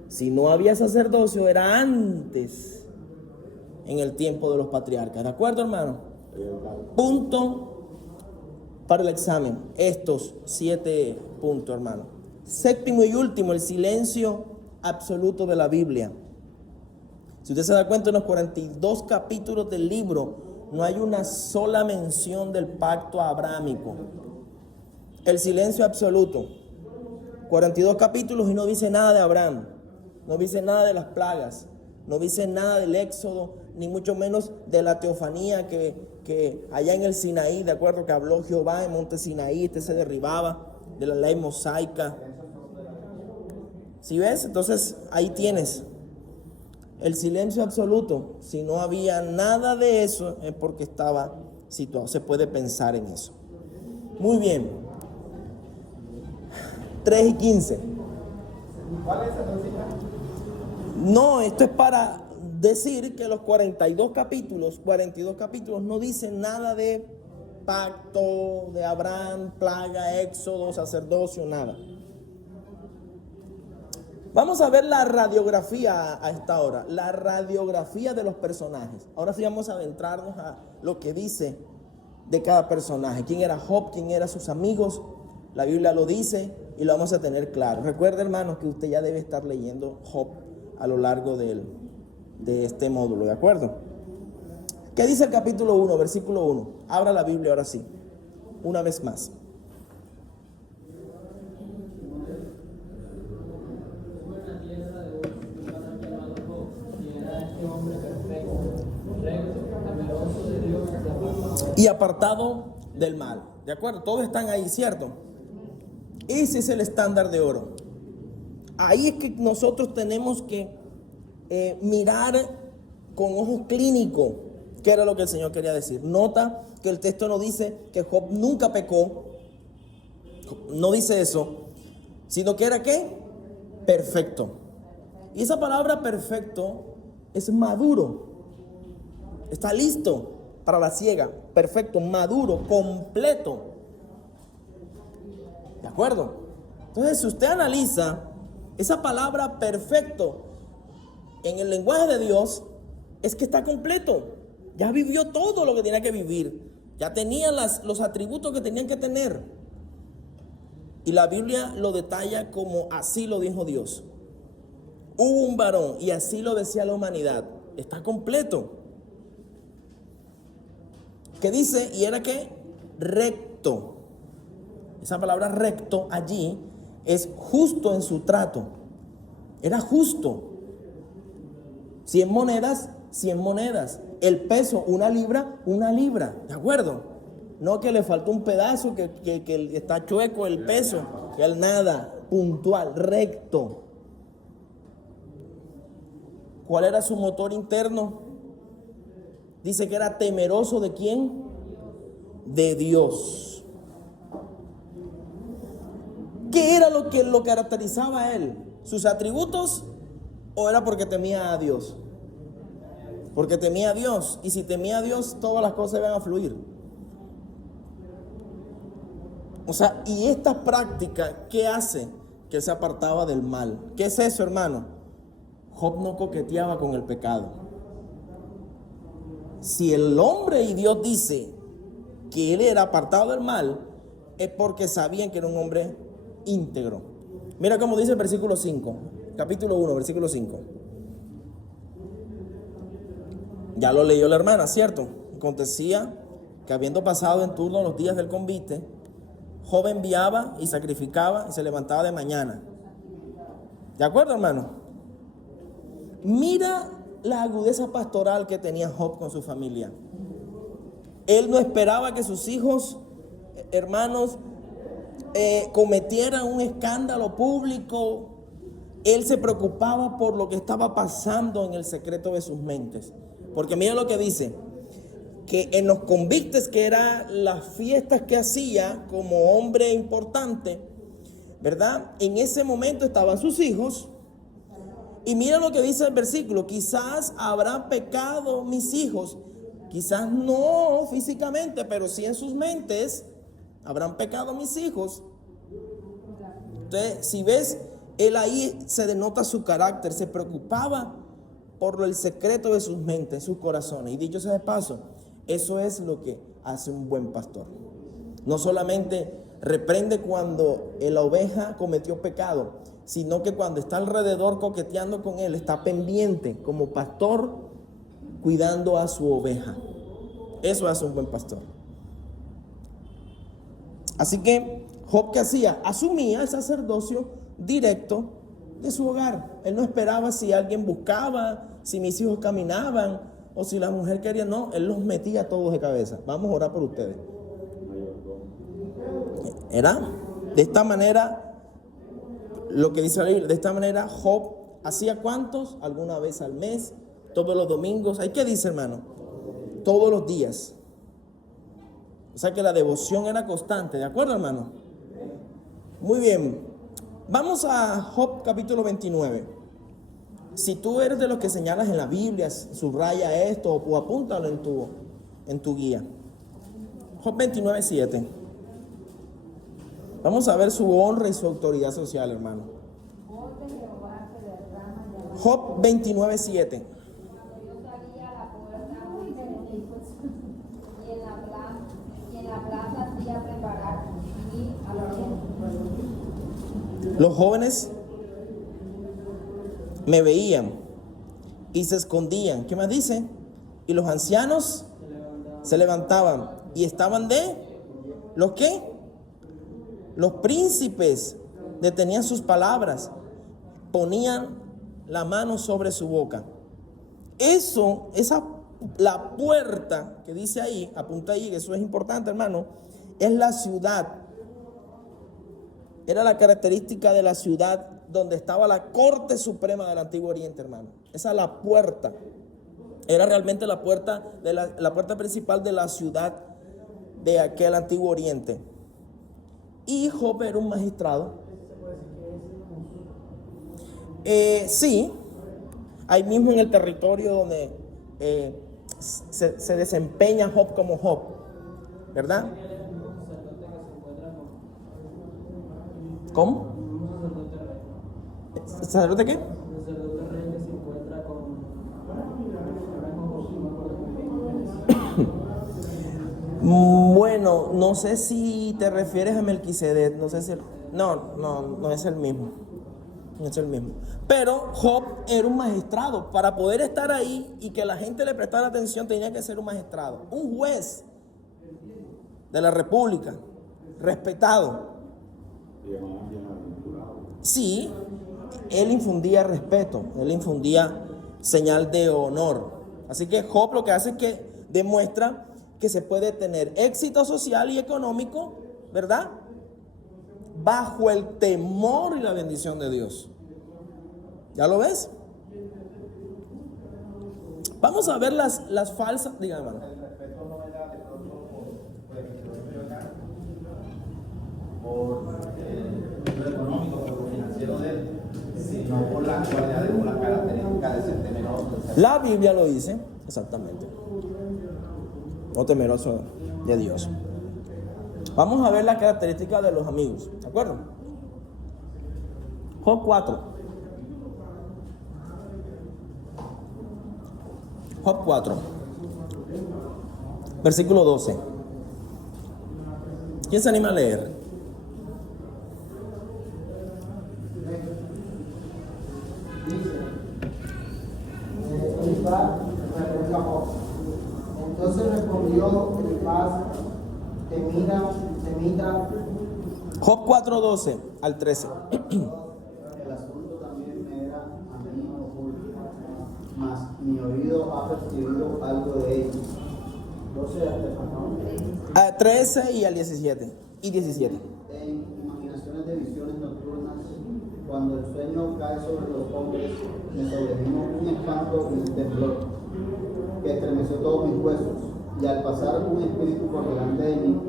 Si no había sacerdocio, era antes, en el tiempo de los patriarcas. ¿De acuerdo, hermano? Punto para el examen. Estos 7 puntos, hermano. Séptimo y último, el silencio absoluto de la Biblia. Si usted se da cuenta, en los 42 capítulos del libro no hay una sola mención del pacto abrámico. El silencio absoluto. 42 capítulos y no dice nada de Abraham. No dice nada de las plagas. No dice nada del éxodo, ni mucho menos de la teofanía que allá en el Sinaí, de acuerdo, que habló Jehová en monte Sinaí, se derribaba, de la ley mosaica. ¿Sí ves? Entonces ahí tienes el silencio absoluto. Si no había nada de eso, es porque estaba situado. Se puede pensar en eso. Muy bien. 3 y 15. ¿Cuál es esa cita? No, esto es para decir que los 42 capítulos no dicen nada de pacto, de Abraham, plaga, éxodo, sacerdocio, nada. Vamos a ver la radiografía a esta hora, la radiografía de los personajes. Ahora sí vamos a adentrarnos a lo que dice de cada personaje. ¿Quién era Job? ¿Quién eran sus amigos? La Biblia lo dice y lo vamos a tener claro. Recuerde, hermanos, que usted ya debe estar leyendo Job a lo largo de este módulo, ¿de acuerdo? ¿Qué dice el capítulo 1, versículo 1? Abra la Biblia ahora sí, una vez más. Y apartado del mal, ¿de acuerdo? Todos están ahí, ¿cierto? Ese es el estándar de oro. Ahí es que nosotros tenemos que mirar con ojos clínicos qué era lo que el Señor quería decir. Nota que el texto no dice que Job nunca pecó, no dice eso, sino que era ¿qué? Perfecto. Y esa palabra perfecto es maduro, está listo para la siega, perfecto, maduro, completo. ¿De acuerdo? Entonces, si usted analiza esa palabra perfecto en el lenguaje de Dios, es que está completo. Ya vivió todo lo que tenía que vivir. Ya tenía los atributos que tenían que tener. Y la Biblia lo detalla como así lo dijo Dios. Hubo un varón y así lo decía la humanidad. Está completo. ¿Qué dice? Y era que recto. Esa palabra recto allí es justo en su trato. Era justo. 100 monedas, 100 monedas. El peso, 1 libra, 1 libra. ¿De acuerdo? No que le faltó un pedazo, que está chueco el peso, que él nada, puntual, recto. ¿Cuál era su motor interno? Dice que era temeroso ¿de quién? De Dios. ¿Qué era lo que lo caracterizaba a él? ¿Sus atributos o era porque temía a Dios? Porque temía a Dios, y si temía a Dios, todas las cosas iban a fluir. O sea, y esta práctica, ¿qué hace? Que él se apartaba del mal. ¿Qué es eso, hermano? Job no coqueteaba con el pecado. Si el hombre y Dios dice que él era apartado del mal, es porque sabían que era un hombre íntegro. Mira cómo dice el versículo 5, capítulo 1, versículo 5. Ya lo leyó la hermana, ¿cierto? Acontecía que habiendo pasado en turno los días del convite, Job enviaba y sacrificaba y se levantaba de mañana. ¿De acuerdo, hermano? Mira la agudeza pastoral que tenía Job con su familia. Él no esperaba que sus hijos, hermanos, cometieran un escándalo público. Él se preocupaba por lo que estaba pasando en el secreto de sus mentes. Porque mira lo que dice, que en los convites, que eran las fiestas que hacía como hombre importante, ¿verdad? En ese momento estaban sus hijos. Y mira lo que dice el versículo: quizás habrán pecado mis hijos, quizás no físicamente, pero sí en sus mentes habrán pecado mis hijos. Entonces, si ves, él ahí se denota su carácter, se preocupaba por el secreto de sus mentes, sus corazones. Y dicho sea de paso, eso es lo que hace un buen pastor. No solamente reprende cuando la oveja cometió pecado, sino que cuando está alrededor coqueteando con él, está pendiente como pastor cuidando a su oveja. Eso hace un buen pastor. Así que Job, ¿qué hacía? Asumía el sacerdocio directo de su hogar. Él no esperaba si alguien buscaba, si mis hijos caminaban o si la mujer quería. No, él los metía todos de cabeza. Vamos a orar por ustedes. Era de esta manera lo que dice la Biblia. De esta manera Job hacía ¿cuántos? Alguna vez al mes, todos los domingos. ¿Hay qué dice, hermano? Todos los días. O sea que la devoción era constante, ¿de acuerdo, hermano? Muy bien. Vamos a Job capítulo 29. Si tú eres de los que señalas en la Biblia, subraya esto o apúntalo en tu guía. Job 29, 7. Vamos a ver su honra y su autoridad social, hermano. Job 29, 7. Los jóvenes me veían y se escondían. ¿Qué más dice? Y los ancianos se levantaban y estaban de ¿los qué? Los príncipes detenían sus palabras, ponían la mano sobre su boca. La puerta que dice ahí, apunta ahí, eso es importante, hermano, es la ciudad. Era la característica de la ciudad donde estaba la corte suprema del Antiguo Oriente, hermano. Esa es la puerta. Era realmente la puerta principal de la ciudad de aquel Antiguo Oriente. Y Job era un magistrado. Sí, ahí mismo en el territorio donde se desempeña Job como Job, ¿verdad? ¿Cómo? ¿Sacerdote qué? Bueno, no sé si te refieres a Melquisedec, no sé si... No es el mismo. No es el mismo. Pero Job era un magistrado. Para poder estar ahí y que la gente le prestara atención, tenía que ser un magistrado, un juez de la república, respetado. Sí, él infundía respeto, él infundía señal de honor. Así que Job lo que hace es que demuestra que se puede tener éxito social y económico, ¿verdad? Bajo el temor y la bendición de Dios. ¿Ya lo ves? Vamos a ver las falsas. Dígame, hermano. El respeto no era de pronto por el que yo estoy acá, por lo económico, por lo financiero de él, sino por la cualidad, por la característica de ser temeroso. La Biblia lo dice, exactamente. No temeroso de Dios. Vamos a ver las características de los amigos, ¿de acuerdo? Job 4. Job 4, versículo 12. ¿Quién se anima a leer? Elifaz respondió a Job. Entonces respondió Elifaz, temida. Job 4, 12 al 13. El asunto también me era a mí oculto, mas mi oído ha percibido algo de ello. 12 hasta 13 y al 17. Y 17. En imaginaciones de visiones nocturnas, cuando el sueño cae sobre los hombres, me sobrevino un espanto y un temblor, que estremeció todos mis huesos, y al pasar un espíritu por delante de mí,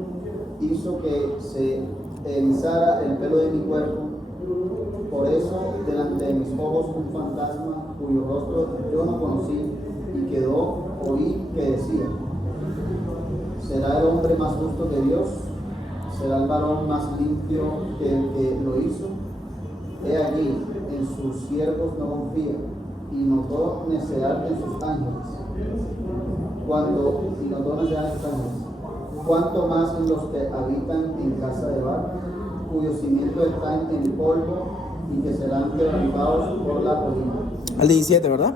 hizo que se erizara el pelo de mi cuerpo. Por eso, delante de mis ojos, un fantasma cuyo rostro yo no conocí, y oí que decía: ¿será el hombre más justo que Dios? ¿Será el varón más limpio que el que lo hizo? He allí, en sus siervos no confía, y notó necedad en sus ángeles. ¿Cuánto más en los que habitan en casa de Bar, cuyos cimientos están en el polvo y que serán quebrantados por la colina? Al 17, ¿verdad?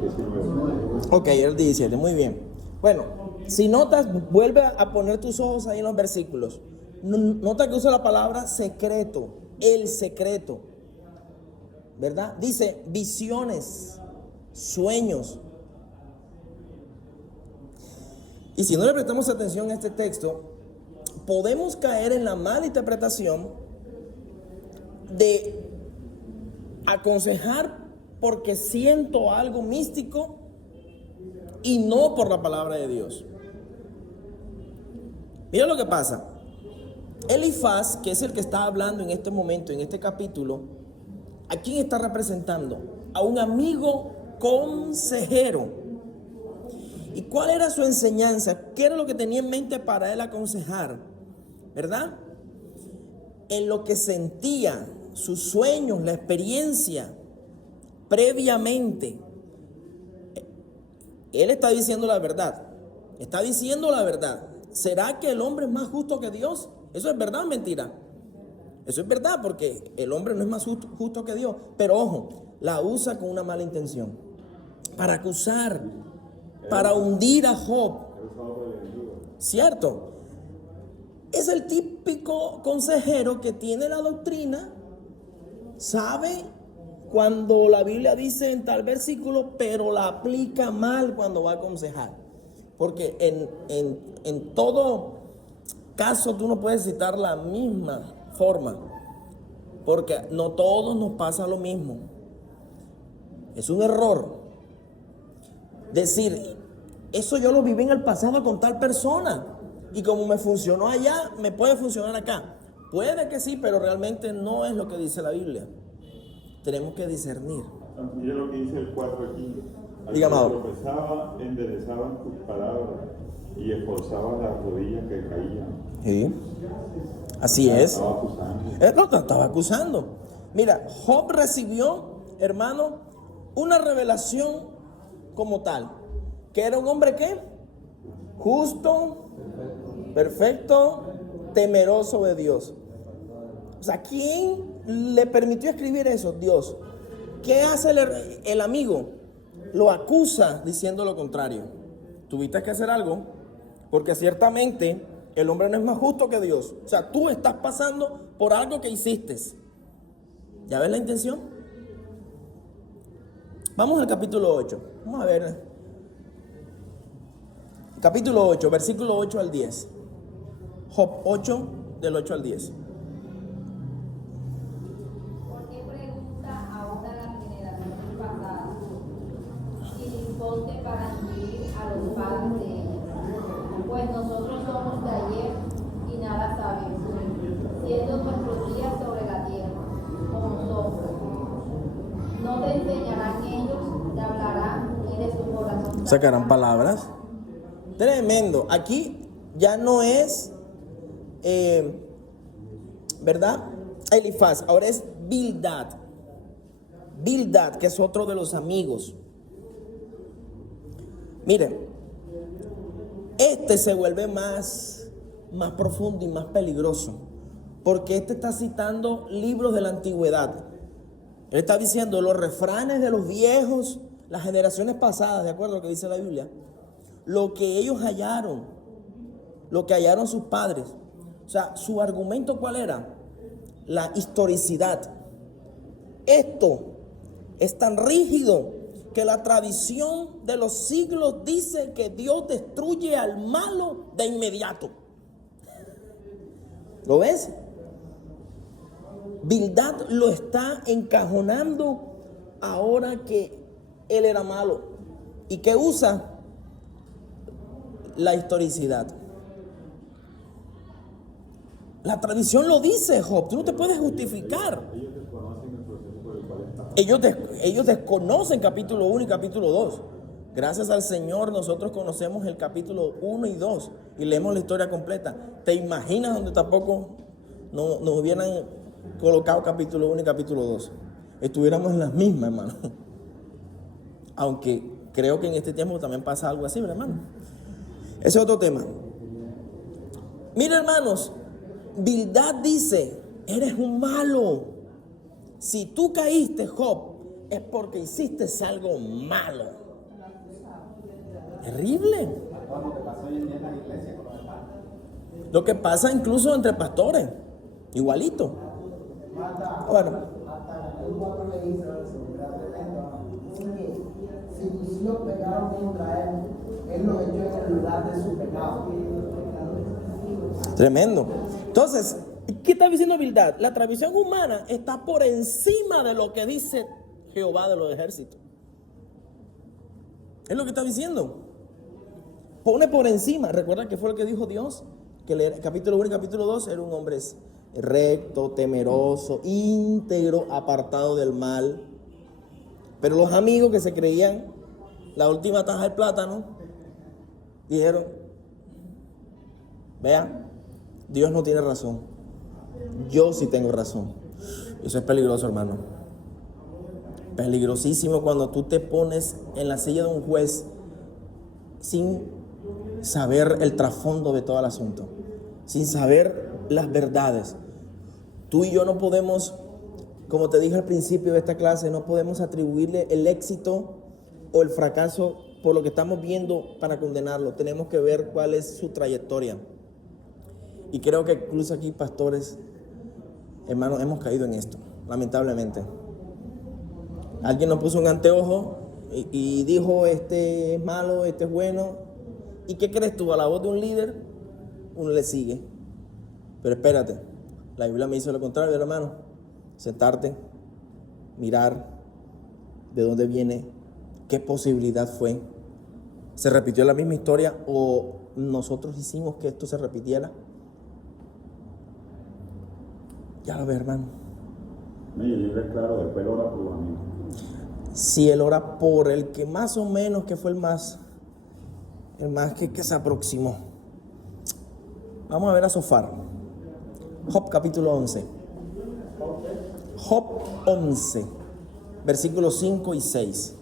19. Ok, el 17, muy bien. Bueno, si notas, vuelve a poner tus ojos ahí en los versículos. Nota que usa la palabra secreto, el secreto, ¿verdad? Dice visiones, sueños. Y si no le prestamos atención a este texto, podemos caer en la mala interpretación de aconsejar porque siento algo místico y no por la palabra de Dios. Mira lo que pasa. Elifaz, que es el que está hablando en este momento, en este capítulo, ¿a quién está representando? A un amigo consejero. ¿Y cuál era su enseñanza? ¿Qué era lo que tenía en mente para él aconsejar? ¿Verdad? En lo que sentía, sus sueños, la experiencia previamente. Él está diciendo la verdad. Está diciendo la verdad. ¿Será que el hombre es más justo que Dios? ¿Eso es verdad o mentira? Eso es verdad, porque el hombre no es más justo que Dios. Pero ojo, la usa con una mala intención. Para acusar, para hundir a Job. ¿Cierto? Es el típico consejero que tiene la doctrina, sabe cuando la Biblia dice en tal versículo, pero la aplica mal cuando va a aconsejar. Porque en todo caso tú no puedes citar la misma forma, porque no todos nos pasa lo mismo. Es un error decir, eso yo lo viví en el pasado con tal persona, y como me funcionó allá, me puede funcionar acá. Puede que sí, pero realmente no es lo que dice la Biblia. Tenemos que discernir. Mira lo que dice el 4 aquí. Diga, amado. Tropezaba, enderezaban tus palabras y esforzaban las rodillas que caían. Sí. Así es. Estaba acusando. No, estaba acusando. Mira, Job recibió, hermano, una revelación como tal. Que era un hombre ¿qué? Justo, perfecto, temeroso de Dios. O sea, ¿quién le permitió escribir eso? Dios. ¿Qué hace el amigo? Lo acusa diciendo lo contrario. Tuviste que hacer algo, porque ciertamente el hombre no es más justo que Dios. O sea, tú estás pasando por algo que hiciste. ¿Ya ves la intención? Vamos al capítulo 8. Vamos a ver. Capítulo 8, versículo 8 al 10. Job 8, del 8 al 10. ¿Por qué pregunta ahora la generación pasada? Sin importe para instruir a los padres de ellos. Pues nosotros somos de ayer y nada sabemos, siendo nuestros días sobre la tierra, como sombra. No te enseñarán ellos, te hablarán y de su corazón Sacarán palabras. Tremendo. Aquí ya no es, ¿verdad? Elifaz, ahora es Bildad. Bildad, que es otro de los amigos. Miren, este se vuelve más profundo y más peligroso, porque este está citando libros de la antigüedad. Él está diciendo los refranes de los viejos, las generaciones pasadas, de acuerdo a lo que dice la Biblia, lo que ellos hallaron, lo que hallaron sus padres. O sea, su argumento, ¿cuál era? La historicidad. Esto es tan rígido que la tradición de los siglos dice que Dios destruye al malo de inmediato. ¿Lo ves? Bildad lo está encajonando ahora que él era malo. ¿Y qué usa? La historicidad. La tradición lo dice, Job. Tú no te puedes justificar. Ellos desconocen capítulo 1 y capítulo 2. Gracias al Señor nosotros conocemos el capítulo 1 y 2 y leemos la historia completa. ¿Te imaginas donde tampoco nos hubieran colocado capítulo 1 y capítulo 2? Estuviéramos en las mismas, hermano. Aunque creo que en este tiempo también pasa algo así, ¿verdad, hermano? Ese es otro tema. Mira, hermanos, Bildad dice, eres un malo. Si tú caíste, Job, es porque hiciste algo malo. Terrible. Lo que pasa incluso entre pastores, igualito. Bueno, si tus hijos pecaron contra él, él los echó en el lugar de su pecado. tremendo. Entonces, ¿qué está diciendo Bildad? La tradición humana está por encima de lo que dice Jehová de los ejércitos. Es lo que está diciendo. Pone por encima. Recuerda que fue lo que dijo Dios, que el capítulo 1 y capítulo 2 era un hombre recto, temeroso, íntegro, apartado del mal. Pero los amigos que se creían la última taja del plátano dijeron, vea, Dios no tiene razón, yo sí tengo razón. Eso es peligroso, hermano. Peligrosísimo cuando tú te pones en la silla de un juez sin saber el trasfondo de todo el asunto, sin saber las verdades. Tú y yo no podemos, como te dije al principio de esta clase, no podemos atribuirle el éxito o el fracaso por lo que estamos viendo para condenarlo. Tenemos que ver cuál es su trayectoria. Y creo que incluso aquí, pastores, hermanos, hemos caído en esto, lamentablemente. Alguien nos puso un anteojo y dijo, este es malo, este es bueno. ¿Y qué crees tú? A la voz de un líder, uno le sigue. Pero espérate, la Biblia me hizo lo contrario, hermano. Sentarte, mirar de dónde viene, qué posibilidad fue. ¿Se repitió la misma historia o nosotros hicimos que esto se repitiera? Ya lo ves, hermano. No, y el libro es claro, después ora por los amigos. Si él ora por el que más o menos, que fue el más que se aproximó. Vamos a ver a Sofar. Job capítulo 11. Job 11, versículos 5 y 6.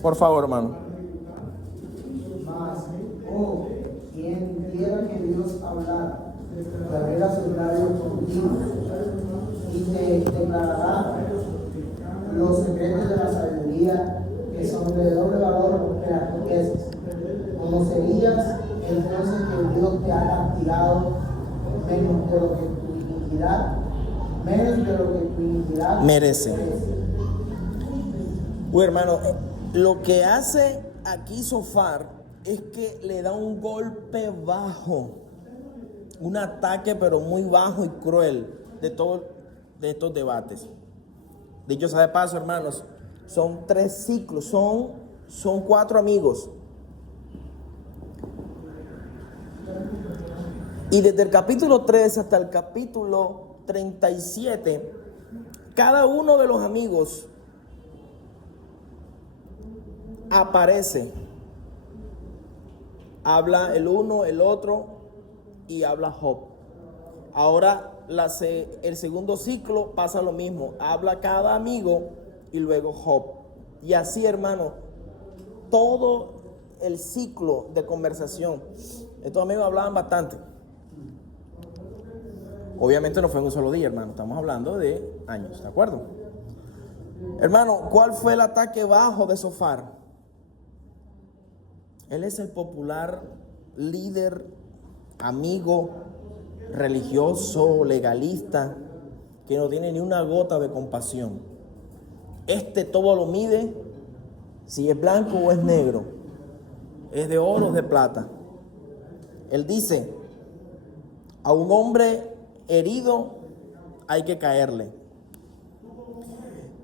Por favor, hermano. Mas, oh, quien quiera que Dios hablara, te abriera sus labios contigo y te declarará los secretos de la sabiduría que son de doble valor que las riquezas. Conocerías entonces que Dios te ha castigado menos de lo que tu iniquidad merece. Uy, hermano, lo que hace aquí Zofar es que le da un golpe bajo, un ataque pero muy bajo y cruel de estos debates. Dicho sea de paso, hermanos, son 3 ciclos, son 4 amigos. Y desde el capítulo 3 hasta el capítulo 37, cada uno de los amigos aparece. Habla el uno, el otro, y habla Job. Ahora el segundo ciclo pasa lo mismo. Habla cada amigo y luego Job. Y así, hermano, todo el ciclo de conversación. Estos amigos hablaban bastante. Obviamente no fue en un solo día, hermano. Estamos hablando de años, ¿de acuerdo? Hermano, ¿cuál fue el ataque bajo de Zofar? Él es el popular líder, amigo, religioso, legalista, que no tiene ni una gota de compasión. Todo lo mide si es blanco o es negro, es de oro o de plata. Él dice, a un hombre herido hay que caerle.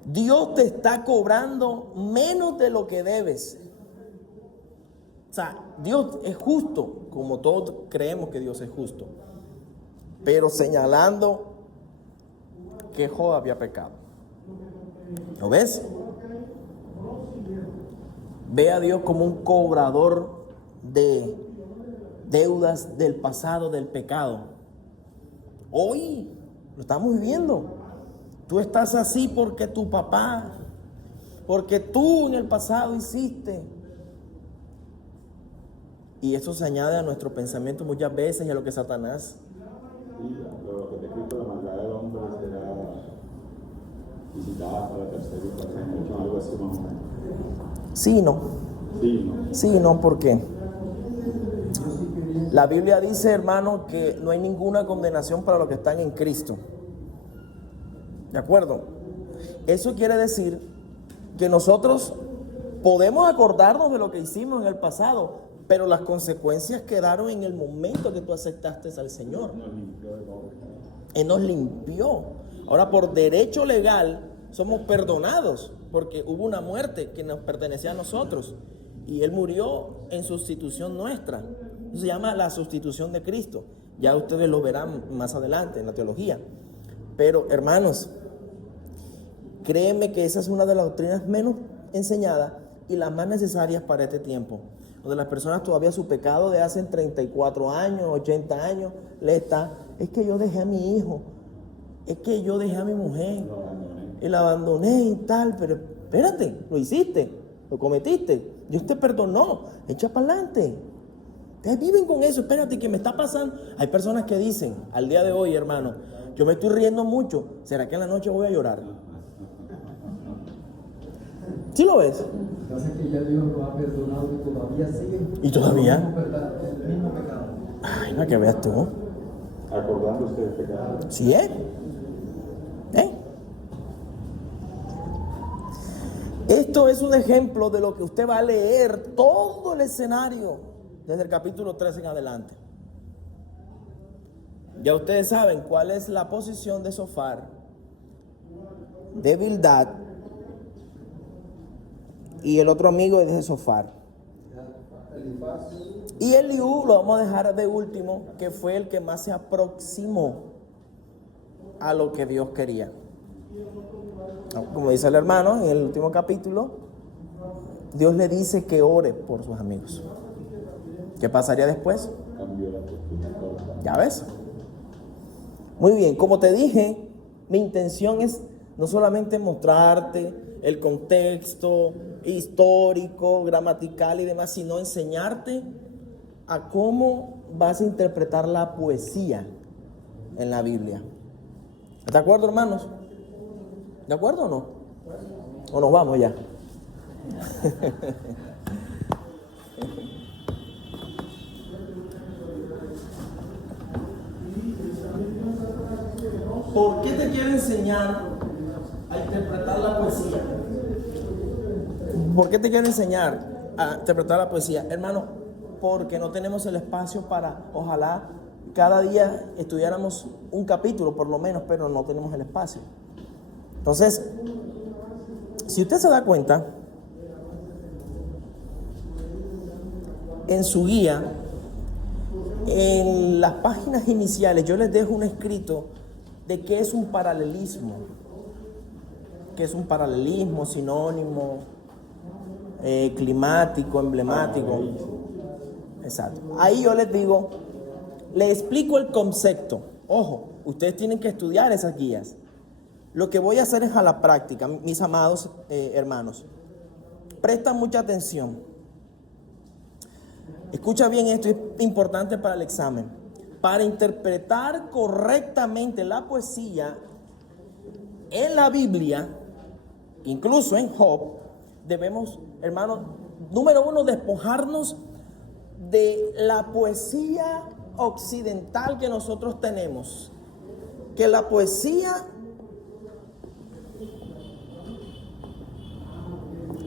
Dios te está cobrando menos de lo que debes. O sea, Dios es justo, como todos creemos que Dios es justo, pero señalando que Job había pecado. ¿Lo ves? Ve a Dios como un cobrador de deudas del pasado, del pecado. Hoy lo estamos viviendo. Tú estás así porque tu papá, porque tú en el pasado hiciste. Y eso se añade a nuestro pensamiento muchas veces y a lo que Satanás. Sí, lo que te escrito, la maldad del hombre será visitada para la tercera y cuarta generación, algo así más o menos. Sí, no. Sí, ¿no? Sí, no, ¿por qué? La Biblia dice, hermano, que no hay ninguna condenación para los que están en Cristo. ¿De acuerdo? Eso quiere decir que nosotros podemos acordarnos de lo que hicimos en el pasado, pero las consecuencias quedaron en el momento que tú aceptaste al Señor. Él nos limpió. Ahora, por derecho legal, somos perdonados, porque hubo una muerte que nos pertenecía a nosotros, y Él murió en sustitución nuestra. Eso se llama la sustitución de Cristo. Ya ustedes lo verán más adelante en la teología. Pero, hermanos, créeme que esa es una de las doctrinas menos enseñadas y las más necesarias para este tiempo, donde las personas todavía su pecado de hace 34 años, 80 años, es que yo dejé a mi hijo, es que yo dejé a mi mujer, y la abandoné y tal, pero espérate, lo hiciste, lo cometiste, Dios te perdonó, echa para adelante. Ustedes viven con eso, espérate, que me está pasando. Hay personas que dicen, al día de hoy, hermano, yo me estoy riendo mucho, ¿será que en la noche voy a llorar? ¿Sí lo ves? Pasa que ya Dios lo ha perdonado y todavía sigue. ¿Y todavía? El mismo pecado. Ay, no, que veas tú. Acordándose del pecado. ¿Sí es? Esto es un ejemplo de lo que usted va a leer todo el escenario desde el capítulo 3 en adelante. Ya ustedes saben cuál es la posición de Zofar, de Bildad, y el otro amigo es de Zofar. Y Eliú lo vamos a dejar de último, que fue el que más se aproximó a lo que Dios quería. Como dice el hermano en el último capítulo, Dios le dice que ore por sus amigos. ¿Qué pasaría después? Cambió la postura. ¿Ya ves? Muy bien, como te dije, mi intención es no solamente mostrarte el contexto histórico, gramatical y demás, sino enseñarte a cómo vas a interpretar la poesía en la Biblia. ¿De acuerdo, hermanos? ¿De acuerdo o no? ¿O nos vamos ya? ¿Por qué te quiero enseñar a interpretar la poesía? ¿Por qué te quiero enseñar a interpretar la poesía? Hermano, porque no tenemos el espacio para, ojalá, cada día estudiáramos un capítulo por lo menos, pero no tenemos el espacio. Entonces, si usted se da cuenta, en su guía, en las páginas iniciales, yo les dejo un escrito de qué es un paralelismo. ¿Qué es un paralelismo? Sinónimo, climático, emblemático. Exacto. Ahí yo les digo, les explico el concepto. Ojo, ustedes tienen que estudiar esas guías. Lo que voy a hacer es a la práctica, mis amados hermanos. Presta mucha atención. Escucha bien esto, es importante para el examen. Para interpretar correctamente la poesía en la Biblia, incluso en Job, debemos, hermanos, número uno, despojarnos de la poesía occidental que nosotros tenemos. Que la poesía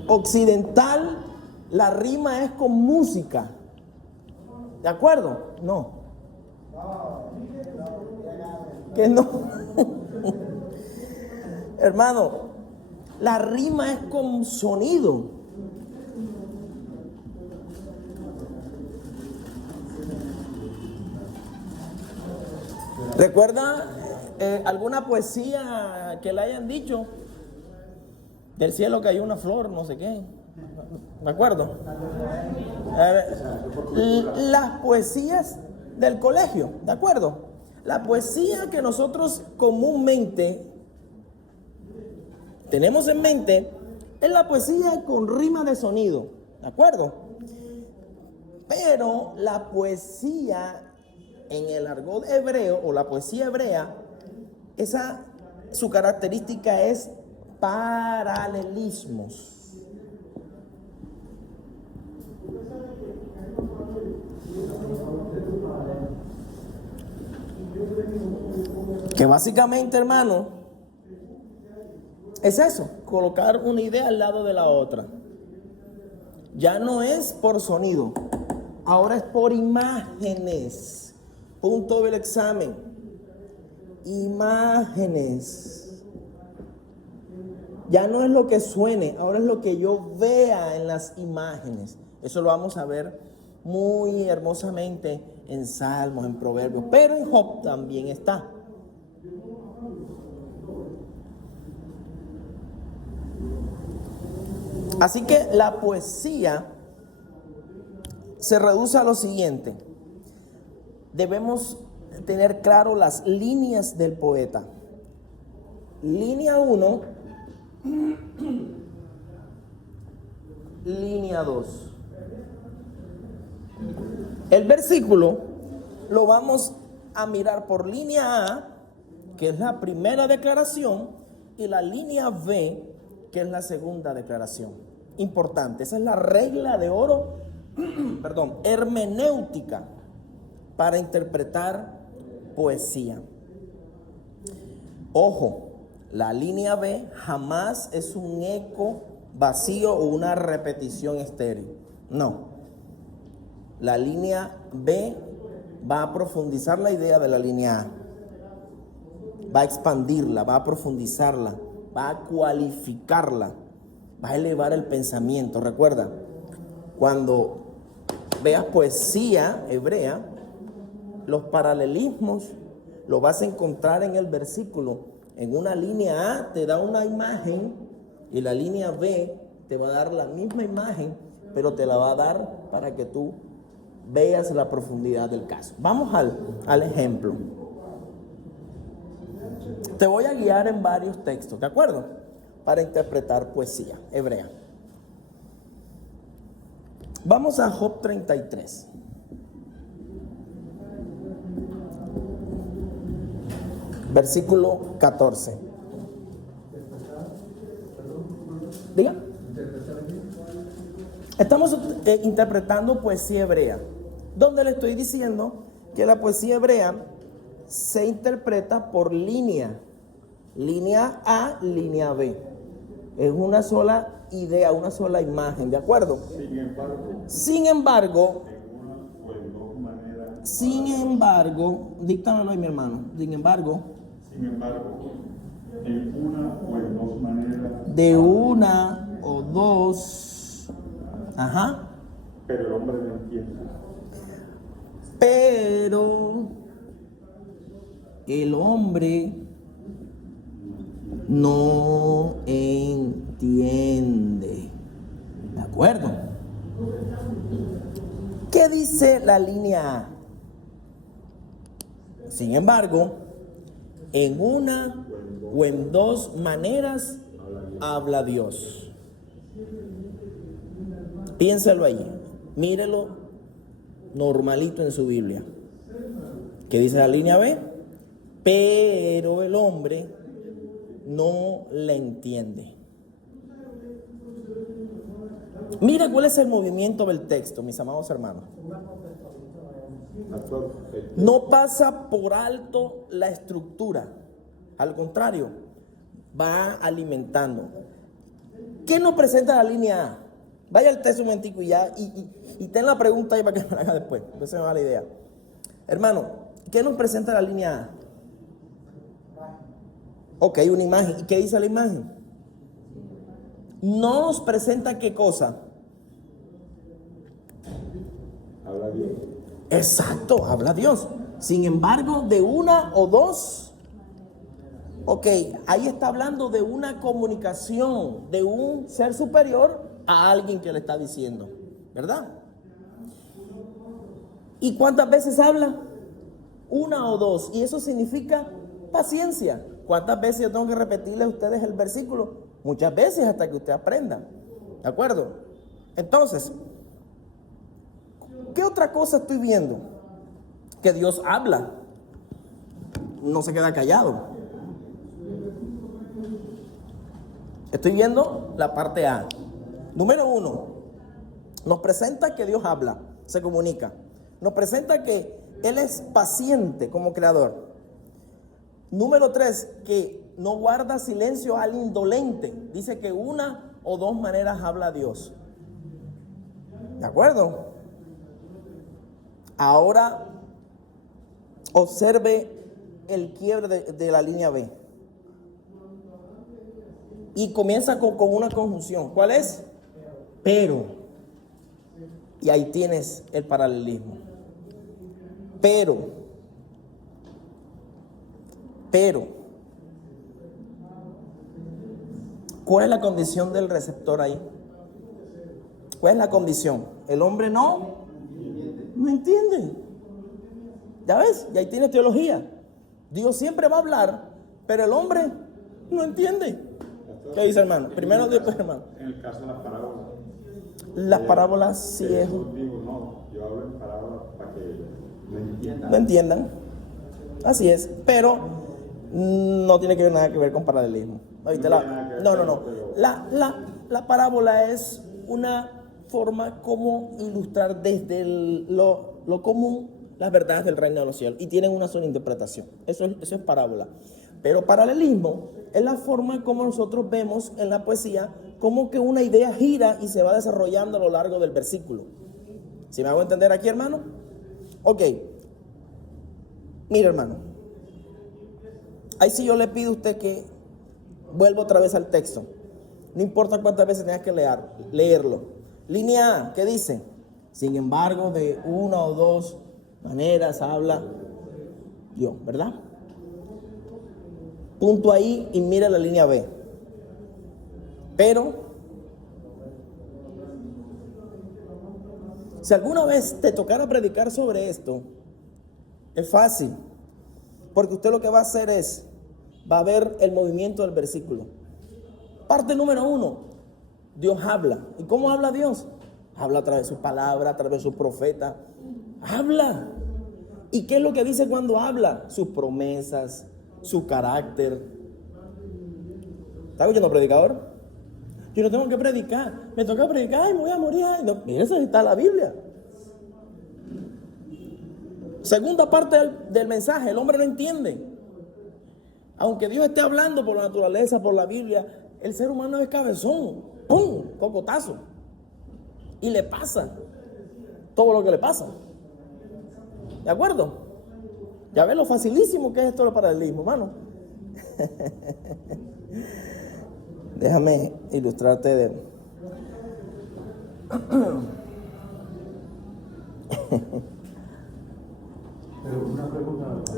occidental, la rima es con música. ¿De acuerdo? No. Que no. Hermano, la rima es con sonido. ¿Recuerda alguna poesía que le hayan dicho? Del cielo cayó una flor, no sé qué. ¿De acuerdo? Las poesías del colegio, ¿de acuerdo? La poesía que nosotros comúnmente tenemos en mente es la poesía con rima de sonido, ¿de acuerdo? Pero la poesía en el argot hebreo o la poesía hebrea, su característica es paralelismos. Que básicamente, hermano, es eso, colocar una idea al lado de la otra. Ya no es por sonido, ahora es por imágenes. Punto del examen. Imágenes. Ya no es lo que suene, ahora es lo que yo vea en las imágenes. Eso lo vamos a ver muy hermosamente en Salmos, en Proverbios, pero en Job también está. Así que la poesía se reduce a lo siguiente. Debemos tener claro las líneas del poeta. Línea 1, línea 2. El versículo lo vamos a mirar por línea A, que es la primera declaración, y la línea B, que es la segunda declaración. Importante, esa es la regla de oro, hermenéutica para interpretar poesía. Ojo, la línea B jamás es un eco vacío o una repetición estéril. No. La línea B va a profundizar la idea de la línea A. Va a expandirla, va a profundizarla, va a cualificarla, va a elevar el pensamiento. Recuerda, cuando veas poesía hebrea, los paralelismos los vas a encontrar en el versículo. En una línea A te da una imagen y la línea B te va a dar la misma imagen, pero te la va a dar para que tú veas la profundidad del caso. Vamos al ejemplo. Te voy a guiar en varios textos, ¿de acuerdo? Para interpretar poesía hebrea. Vamos a Job 33. Versículo 14. Diga. Estamos interpretando poesía hebrea, donde le estoy diciendo que la poesía hebrea se interpreta por línea. Línea A, línea B. Es una sola idea, una sola imagen, ¿de acuerdo? Sin embargo, Sin embargo, en una o en dos maneras, sin embargo, díctamelo ahí, mi hermano. Sin embargo, en una o en dos maneras, de una o dos, ajá, pero el hombre no entiende. pero el hombre no entiende. ¿De acuerdo? ¿Qué dice la línea A? Sin embargo, en una o en dos maneras habla Dios. Piénsalo ahí, mírelo normalito en su Biblia. ¿Qué dice la línea B? Pero el hombre no la entiende. Mira cuál es el movimiento del texto, mis amados hermanos. No pasa por alto la estructura. Al contrario, va alimentando. ¿Qué nos presenta la línea A? Vaya al texto un momentico y ya, y ten la pregunta ahí para que me la haga después. Entonces me va la idea. Hermano, ¿qué nos presenta la línea A? Ok, una imagen. ¿Y qué dice la imagen? Nos presenta ¿qué cosa? Habla Dios. Exacto, habla Dios. Sin embargo, de una o dos. Ok, ahí está hablando de una comunicación de un ser superior a alguien que le está diciendo, ¿verdad? ¿Y cuántas veces habla? Una o dos. Y eso significa paciencia. ¿Cuántas veces yo tengo que repetirle a ustedes el versículo? Muchas veces hasta que usted aprenda. ¿De acuerdo? Entonces, ¿qué otra cosa estoy viendo? Que Dios habla. No se queda callado. Estoy viendo la parte A. Número 1, nos presenta que Dios habla, se comunica. Nos presenta que Él es paciente como creador. Número 3, que no guarda silencio al indolente. Dice que una o dos maneras habla Dios. ¿De acuerdo? Ahora observe el quiebre de la línea B. Y comienza con una conjunción. ¿Cuál es? Pero. Y ahí tienes el paralelismo. Pero. ¿Cuál es la condición del receptor ahí? ¿Cuál es la condición? El hombre no entiende. ¿Ya ves? Y ahí tienes teología. Dios siempre va a hablar, pero el hombre no entiende. ¿Qué dice, hermano? Primero después, hermano. En el caso de las parábolas. Las parábolas sí es. Digo, no, yo hablo en parábolas para que no entiendan. No entiendan. Así es. Pero no tiene que ver nada que ver con paralelismo. ¿Oíste? No. La parábola es una forma como ilustrar desde lo común las verdades del reino de los cielos. Y tienen una sola interpretación. Eso es parábola. Pero paralelismo es la forma como nosotros vemos en la poesía como que una idea gira y se va desarrollando a lo largo del versículo. ¿Sí me hago entender aquí, hermano? Ok. Mira, hermano. Ahí sí yo le pido a usted que vuelva otra vez al texto. No importa cuántas veces tenga que leerlo. Línea A, ¿qué dice? Sin embargo, de una o dos maneras habla Dios, ¿verdad? Punto ahí y mira la línea B. Pero, si alguna vez te tocara predicar sobre esto, es fácil. Porque usted lo que va a hacer es, va a ver el movimiento del versículo. Parte número 1, Dios habla. ¿Y cómo habla Dios? Habla a través de su palabra, a través de su profeta. Habla. ¿Y qué es lo que dice cuando habla? Sus promesas, su carácter. ¿Está oyendo, predicador? Yo no tengo que predicar. Me toca predicar y me voy a morir. Ay, no. Mira, eso está en la Biblia. Segunda parte del mensaje, el hombre no entiende. Aunque Dios esté hablando por la naturaleza, por la Biblia, el ser humano es cabezón. ¡pum!, cocotazo. Y le pasa todo lo que le pasa. ¿De acuerdo? Ya ves lo facilísimo que es esto del paralelismo, hermano. Déjame ilustrarte de...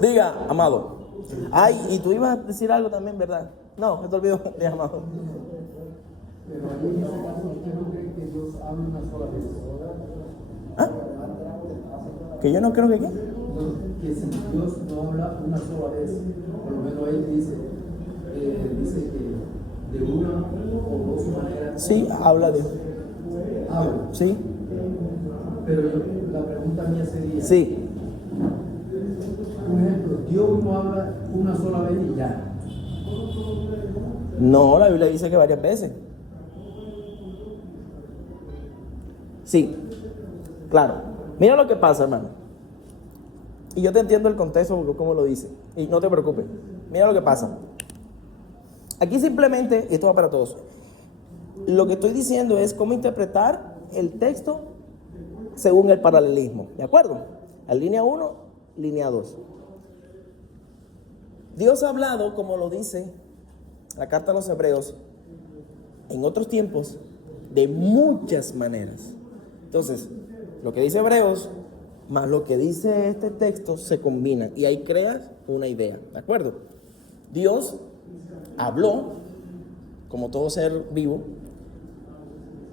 Diga, amado. Ay, y tú ibas a decir algo también, ¿verdad? No, se te olvidó, diga, amado. Pero ahí en ese caso usted no cree que Dios habla una sola vez. ¿Ah? Que yo no creo que qué. Que si Dios no habla una sola vez, por lo menos él dice que de una o dos maneras. Sí, habla de... Habla. Sí. Pero la pregunta mía sería, Sí. por ejemplo, Dios no habla una sola vez y ya. No, la Biblia dice que varias veces. Sí, claro. Mira lo que pasa, hermano. Y yo te entiendo el contexto porque como lo dice. Y no te preocupes. Mira lo que pasa. Aquí simplemente, y esto va para todos, lo que estoy diciendo es cómo interpretar el texto según el paralelismo. ¿De acuerdo? La línea 1, línea 2. Dios ha hablado, como lo dice la carta a los Hebreos, en otros tiempos, de muchas maneras. Entonces, lo que dice Hebreos más lo que dice este texto se combinan y ahí creas una idea, ¿de acuerdo? Dios habló, como todo ser vivo,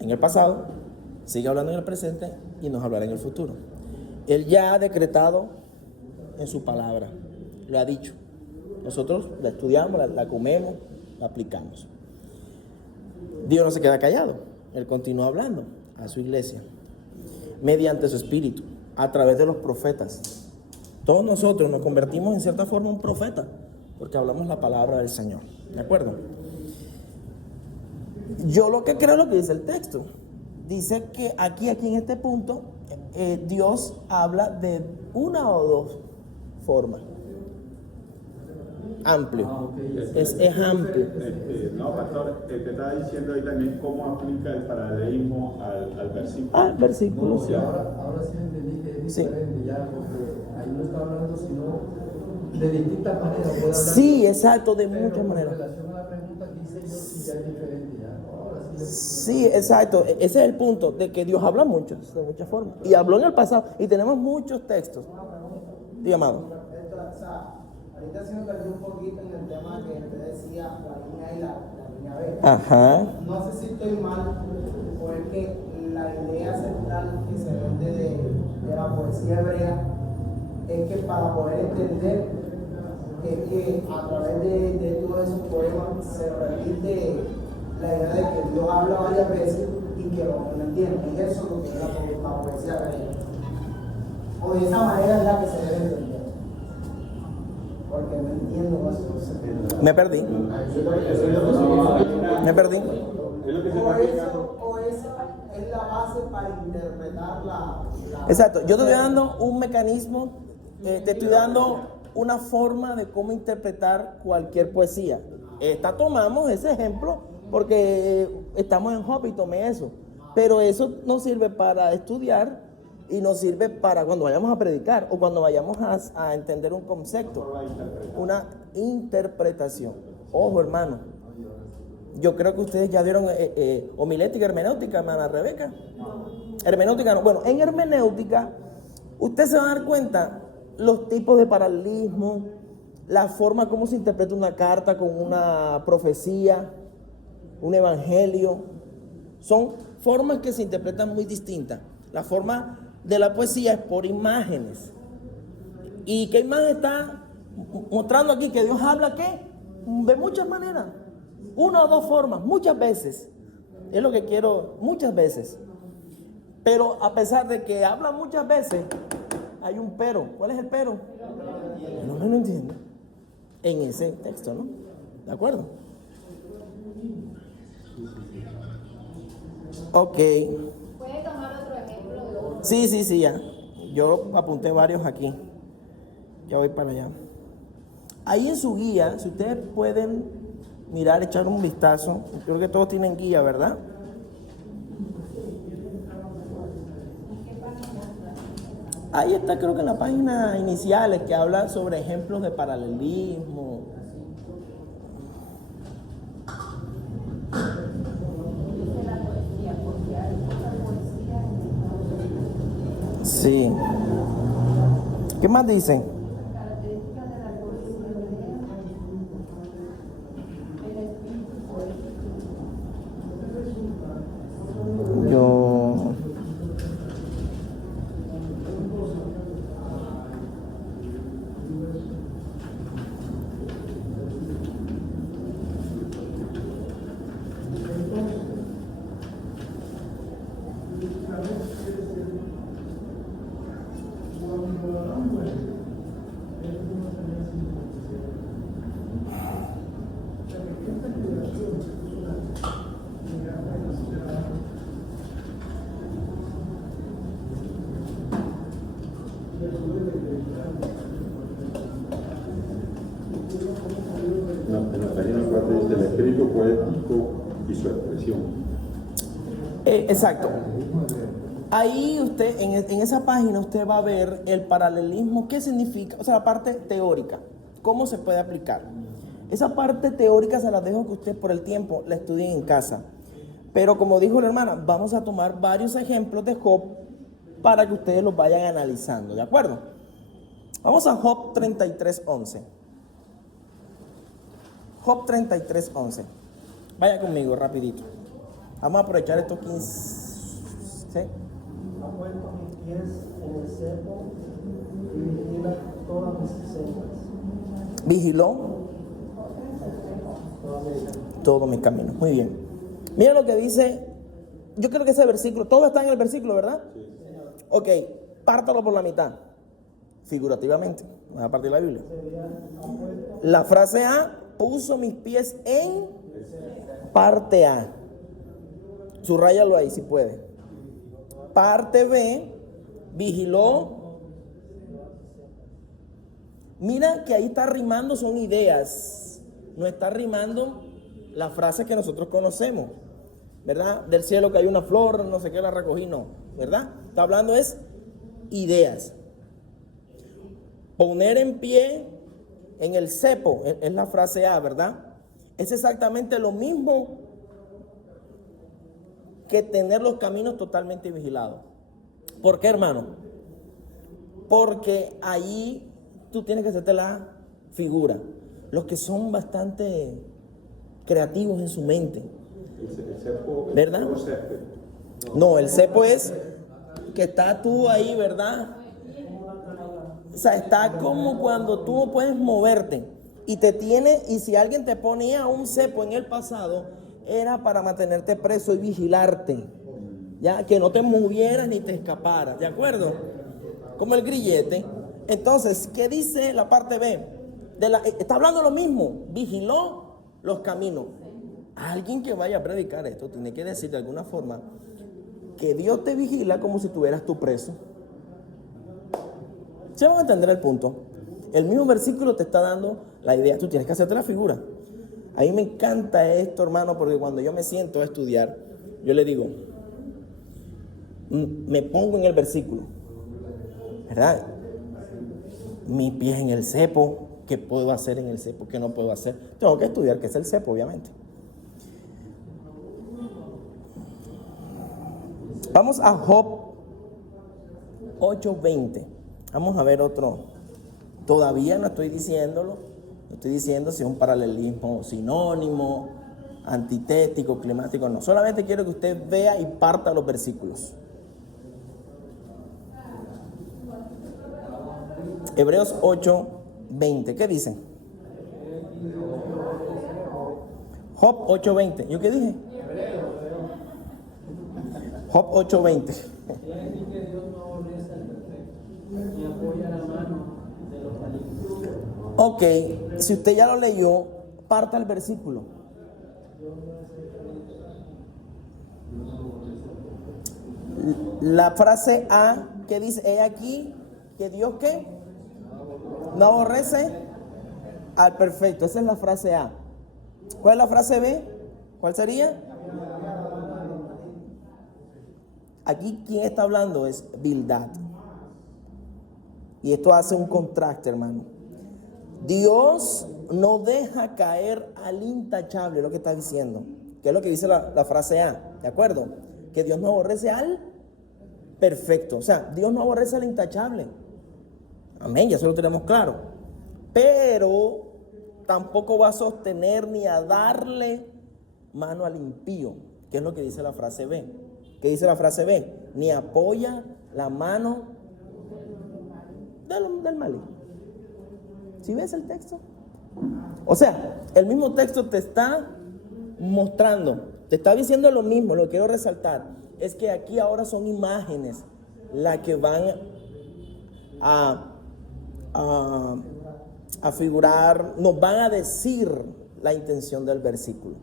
en el pasado, sigue hablando en el presente y nos hablará en el futuro. Él ya ha decretado en su palabra, lo ha dicho. Nosotros la estudiamos, la comemos, la aplicamos. Dios no se queda callado, Él continúa hablando a su iglesia mediante su espíritu, a través de los profetas. Todos nosotros nos convertimos en cierta forma en un profeta porque hablamos la palabra del Señor, ¿de acuerdo? Yo lo que creo es lo que dice el texto. Dice que aquí en este punto Dios habla de una o dos formas. Amplio. Es amplio. No, pastor, te estaba diciendo ahí también cómo aplica el paralelismo al versículo. Ah, versículo, sí. Ahora sí entendí que es Sí. diferente ya, porque ahí no está hablando sino de distintas maneras. Puede hablar, Sí, exacto, de pero muchas con maneras. relación a la pregunta que hice yo, sí ya es diferente ya. Ahora sí Sí, exacto. Ese es el punto, de que Dios habla mucho, de muchas formas. Y habló en el pasado, y tenemos muchos textos. Diga, amado. Ahorita sí me perdí un poquito en el tema que usted decía, la línea A y la línea B. Ajá. No sé si estoy mal, o es que la idea central que se vende de la poesía hebrea es que para poder entender es que a través de todos esos poemas se repite la idea de que Dios habla varias veces y que lo entienden. Es eso lo que es la poesía hebrea. O de esa manera es la que se debe entender. Porque no entiendo más cosas. Me perdí. Me perdí. O esa es la base para interpretar la... Exacto. Yo te estoy dando un mecanismo, te estoy dando una forma de cómo interpretar cualquier poesía. Tomamos ese ejemplo porque estamos en Hop y tomé eso. Pero eso nos sirve para estudiar y nos sirve para cuando vayamos a predicar o cuando vayamos a entender un concepto, una interpretación. Ojo, hermano, yo creo que ustedes ya vieron homilética, hermenéutica, hermana Rebeca. Hermenéutica no. Bueno, en hermenéutica, usted se va a dar cuenta los tipos de paralelismo, la forma como se interpreta una carta con una profecía, un evangelio. Son formas que se interpretan muy distintas. La forma de la poesía es por imágenes. ¿Y qué imagen está mostrando aquí? Que Dios habla, ¿qué? De muchas maneras. Una o dos formas, muchas veces. Es lo que quiero, muchas veces. Pero a pesar de que habla muchas veces, hay un pero. ¿Cuál es el pero? No me lo entiendo. En ese texto, ¿no? ¿De acuerdo? Ok. ¿Puede tomar otro ejemplo de otro? Sí, ya. Yo apunté varios aquí. Ya voy para allá. Ahí en su guía, si ustedes pueden mirar, echar un vistazo, creo que todos tienen guía, ¿verdad? Ahí está, creo que en la página inicial, que habla sobre ejemplos de paralelismo. Dice la poesía, porque hay mucha poesía en Sí. ¿Qué más dicen? las características de la poesía hebrea, el espíritu poético. Yo... En la página 4 dice el espíritu poético y su expresión. Exacto. Ahí usted, en esa página, usted va a ver el paralelismo, qué significa, o sea, la parte teórica, cómo se puede aplicar. Esa parte teórica se la dejo que usted por el tiempo la estudien en casa. Pero como dijo la hermana, vamos a tomar varios ejemplos de Job para que ustedes los vayan analizando, ¿de acuerdo? Vamos a Job 33:11. Job 33:11. Vaya conmigo rapidito. Vamos a aprovechar estos 15. ¿Sí? Ha puesto mis pies en el cepo y vigila todas mis sendas. Vigiló todos mis caminos. Muy bien. Mira lo que dice. Yo creo que ese versículo, todo está en el versículo, ¿verdad? Ok, pártalo por la mitad. Figurativamente. Vamos a partir la Biblia. La frase A, puso mis pies en parte A. Subrayalo ahí si puede. Parte B, vigiló. Mira que ahí está rimando, son ideas. No está rimando la frase que nosotros conocemos, ¿verdad? Del cielo cayó una flor, no sé qué, la recogí, no, ¿verdad? Está hablando es ideas. Poner en pie en el cepo, es la frase A, ¿verdad? Es exactamente lo mismo que tener los caminos totalmente vigilados. ¿Por qué, hermano? Porque ahí tú tienes que hacerte la figura. Los que son bastante creativos en su mente, ¿verdad? No, el cepo es que está tú ahí, ¿verdad? O sea, está como cuando tú no puedes moverte y te tiene, y si alguien te ponía un cepo en el pasado, era para mantenerte preso y vigilarte, ya, que no te movieras ni te escaparas, ¿de acuerdo? Como el grillete. Entonces, ¿qué dice la parte B? Está hablando lo mismo, vigiló los caminos. Alguien que vaya a predicar esto tiene que decir de alguna forma que Dios te vigila como si tuvieras tu preso. ¿Se van a entender el punto? El mismo versículo te está dando la idea, tú tienes que hacerte la figura. A mí me encanta esto, hermano, porque cuando yo me siento a estudiar, yo le digo, me pongo en el versículo, ¿verdad? Mis pies en el cepo, ¿qué puedo hacer en el cepo? ¿Qué no puedo hacer? Tengo que estudiar qué es el cepo, obviamente. Vamos a Job 8:20. Vamos a ver otro. Todavía no estoy diciéndolo. No estoy diciendo si es un paralelismo sinónimo, antitético, climático. No. Solamente quiero que usted vea y parta los versículos. Hebreos 8:20. ¿Qué dicen? Job 8:20. ¿Yo qué dije? Job 8:20. Ok, si usted ya lo leyó, parta el versículo. La frase A, que dice, he aquí, que Dios, ¿qué? No aborrece al perfecto. Esa es la frase A. ¿Cuál es la frase B? ¿Cuál sería? Aquí quien está hablando es Bildad. Y esto hace un contraste, hermano. Dios no deja caer al intachable, es lo que está diciendo. Que es lo que dice la frase A, ¿de acuerdo? Que Dios no aborrece al perfecto. O sea, Dios no aborrece al intachable. Amén, ya eso lo tenemos claro. Pero tampoco va a sostener ni a darle mano al impío, que es lo que dice la frase B. ¿Qué dice la frase B? Ni apoya la mano del maligno. ¿Sí ves el texto? O sea, el mismo texto te está mostrando, te está diciendo lo mismo. Lo que quiero resaltar es que aquí ahora son imágenes las que van a figurar, nos van a decir la intención del versículo.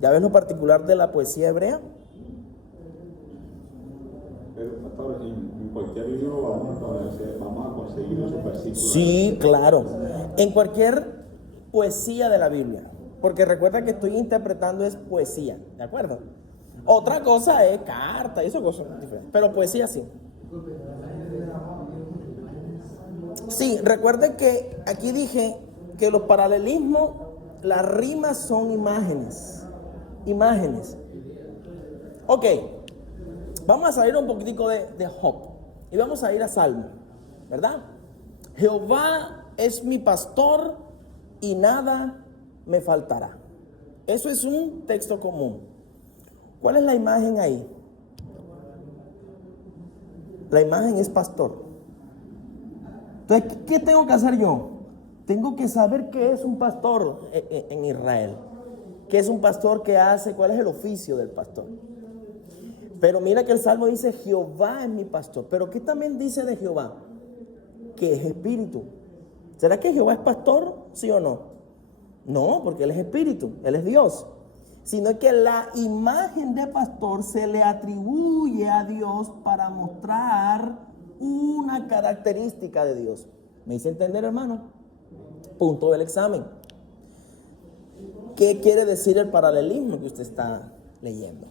¿Ya ves lo particular de la poesía hebrea? Pero, pastor, en cualquier libro vamos a conseguir esos versículos. Sí, claro. En cualquier poesía de la Biblia. Porque recuerda que estoy interpretando es poesía, ¿de acuerdo? Otra cosa es carta, eso cosas diferentes. Pero poesía sí. Sí, recuerde que aquí dije que los paralelismos, las rimas son imágenes. Imágenes. Ok, vamos a salir un poquitico de Job y vamos a ir a Salmo, ¿verdad? Jehová es mi pastor y nada me faltará. Eso es un texto común. ¿Cuál es la imagen ahí? La imagen es pastor. Entonces, ¿qué tengo que hacer yo? Tengo que saber qué es un pastor en Israel. ¿Qué es un pastor? ¿Qué hace? ¿Cuál es el oficio del pastor? Pero mira que el Salmo dice, Jehová es mi pastor. ¿Pero qué también dice de Jehová? Que es espíritu. ¿Será que Jehová es pastor? ¿Sí o no? No, porque Él es espíritu, Él es Dios. Sino que la imagen de pastor se le atribuye a Dios para mostrar una característica de Dios. ¿Me hice entender, hermano? Punto del examen. ¿Qué quiere decir el paralelismo que usted está leyendo?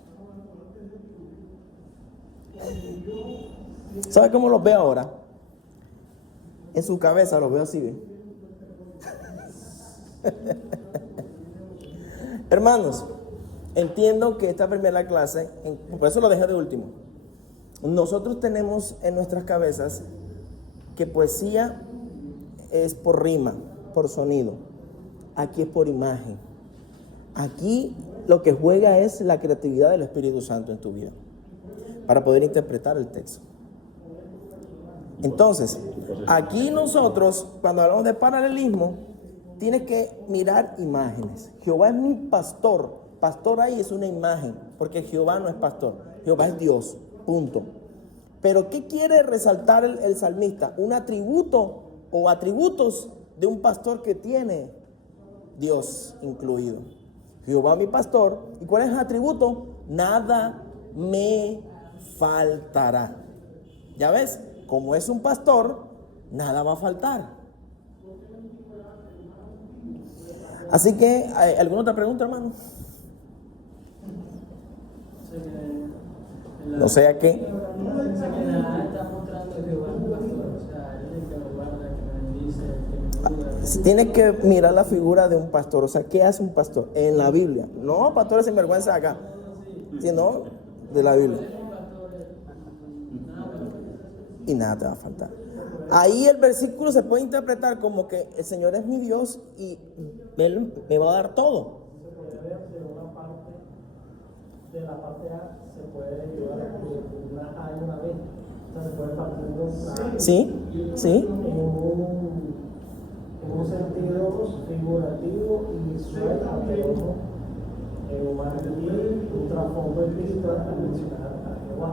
¿Sabe cómo los veo ahora? En su cabeza los veo así, ¿ven? Hermanos, entiendo que esta primera clase, por eso lo dejé de último. Nosotros tenemos en nuestras cabezas que poesía es por rima, por sonido. Aquí es por imagen. Aquí lo que juega es la creatividad del Espíritu Santo en tu vida para poder interpretar el texto. Entonces, aquí nosotros, cuando hablamos de paralelismo, tienes que mirar imágenes. Jehová es mi pastor. Pastor ahí es una imagen, porque Jehová no es pastor. Jehová es Dios, punto. Pero ¿qué quiere resaltar el salmista? Un atributo o atributos de un pastor que tiene Dios incluido. Jehová mi pastor. ¿Y cuál es el atributo? Nada me faltará. ¿Ya ves? Como es un pastor, nada va a faltar. Así que, ¿alguna otra pregunta, hermano? No sé a qué. Está mostrando que Jehová es pastor, o sea, él es el que me guarda, que me bendice, que me cuida. Tienes que mirar la figura de un pastor. O sea, ¿qué hace un pastor? En la Biblia. No pastores sin vergüenza acá, sino de la Biblia. Y nada te va a faltar. Ahí el versículo se puede interpretar como que el Señor es mi Dios y Él me va a dar todo. De la parte A se puede llevar una A y una B. O sea, se puede partir de una A. Sí, sí. En un sentido figurativo y visual, pero más un trasfondo espiritual al mencionar a Jehová.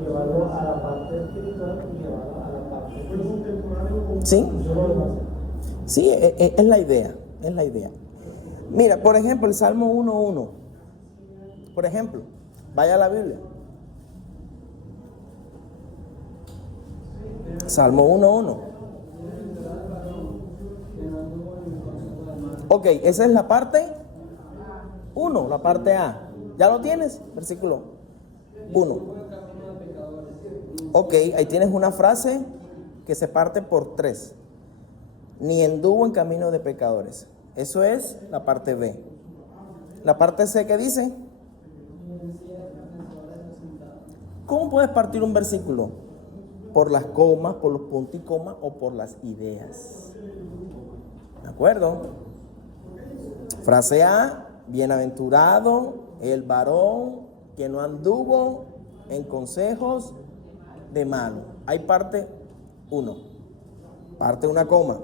Llevarlo a la parte espiritual y llevarlo a la parte física. Sí. Sí, es la idea, es la idea. Mira, por ejemplo, el Salmo 1:1. Por ejemplo, vaya a la Biblia. Salmo 1:1. Ok, esa es la parte 1, la parte A. ¿Ya lo tienes? Versículo 1. Ok, ahí tienes una frase que se parte por 3. Ni anduvo en camino de pecadores. Eso es la parte B. La parte C, ¿qué dice? ¿Cómo puedes partir un versículo? Por las comas, por los puntos y comas o por las ideas. ¿De acuerdo? Frase A, bienaventurado el varón que no anduvo en consejos de malo. Hay parte 1, parte una coma.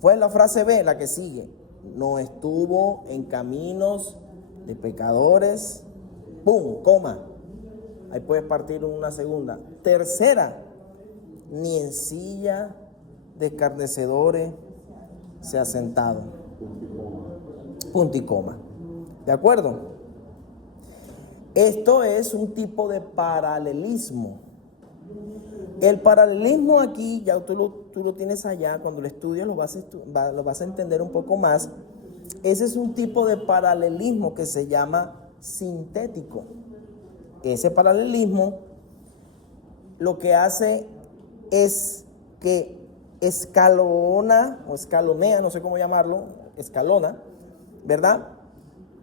Fue la frase B, la que sigue. No estuvo en caminos de pecadores. ¡Pum! Coma. Ahí puedes partir una segunda. Tercera, ni en silla de escarnecedores se ha sentado. Punto y coma. ¿De acuerdo? Esto es un tipo de paralelismo. El paralelismo aquí, ya tú lo tienes allá, cuando lo estudias lo vas a entender un poco más. Ese es un tipo de paralelismo que se llama sintético. Ese paralelismo lo que hace es que escalona o escalonea, no sé cómo llamarlo, escalona, ¿verdad?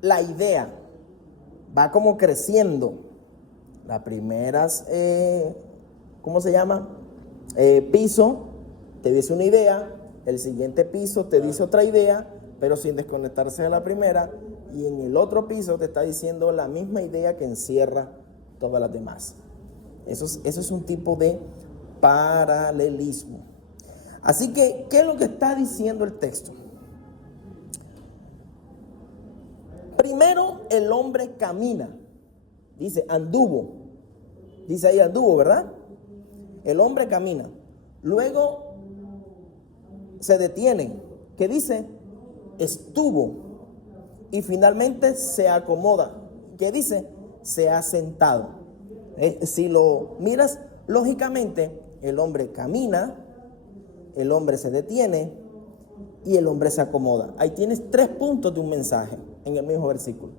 La idea va como creciendo. Las primeras, ¿cómo se llama? Piso, te dice una idea, el siguiente piso te dice otra idea, pero sin desconectarse de la primera, y en el otro piso te está diciendo la misma idea que encierra todas las demás. Eso es un tipo de paralelismo. Así que, ¿qué es lo que está diciendo el texto? Primero, el hombre camina. Dice, anduvo. Dice ahí anduvo, ¿verdad? El hombre camina. Luego, se detiene. ¿Qué dice? Estuvo. Y finalmente se acomoda. ¿Qué dice? Se ha sentado. Si lo miras lógicamente, el hombre camina, el hombre se detiene y el hombre se acomoda. Ahí tienes 3 puntos de un mensaje en el mismo versículo.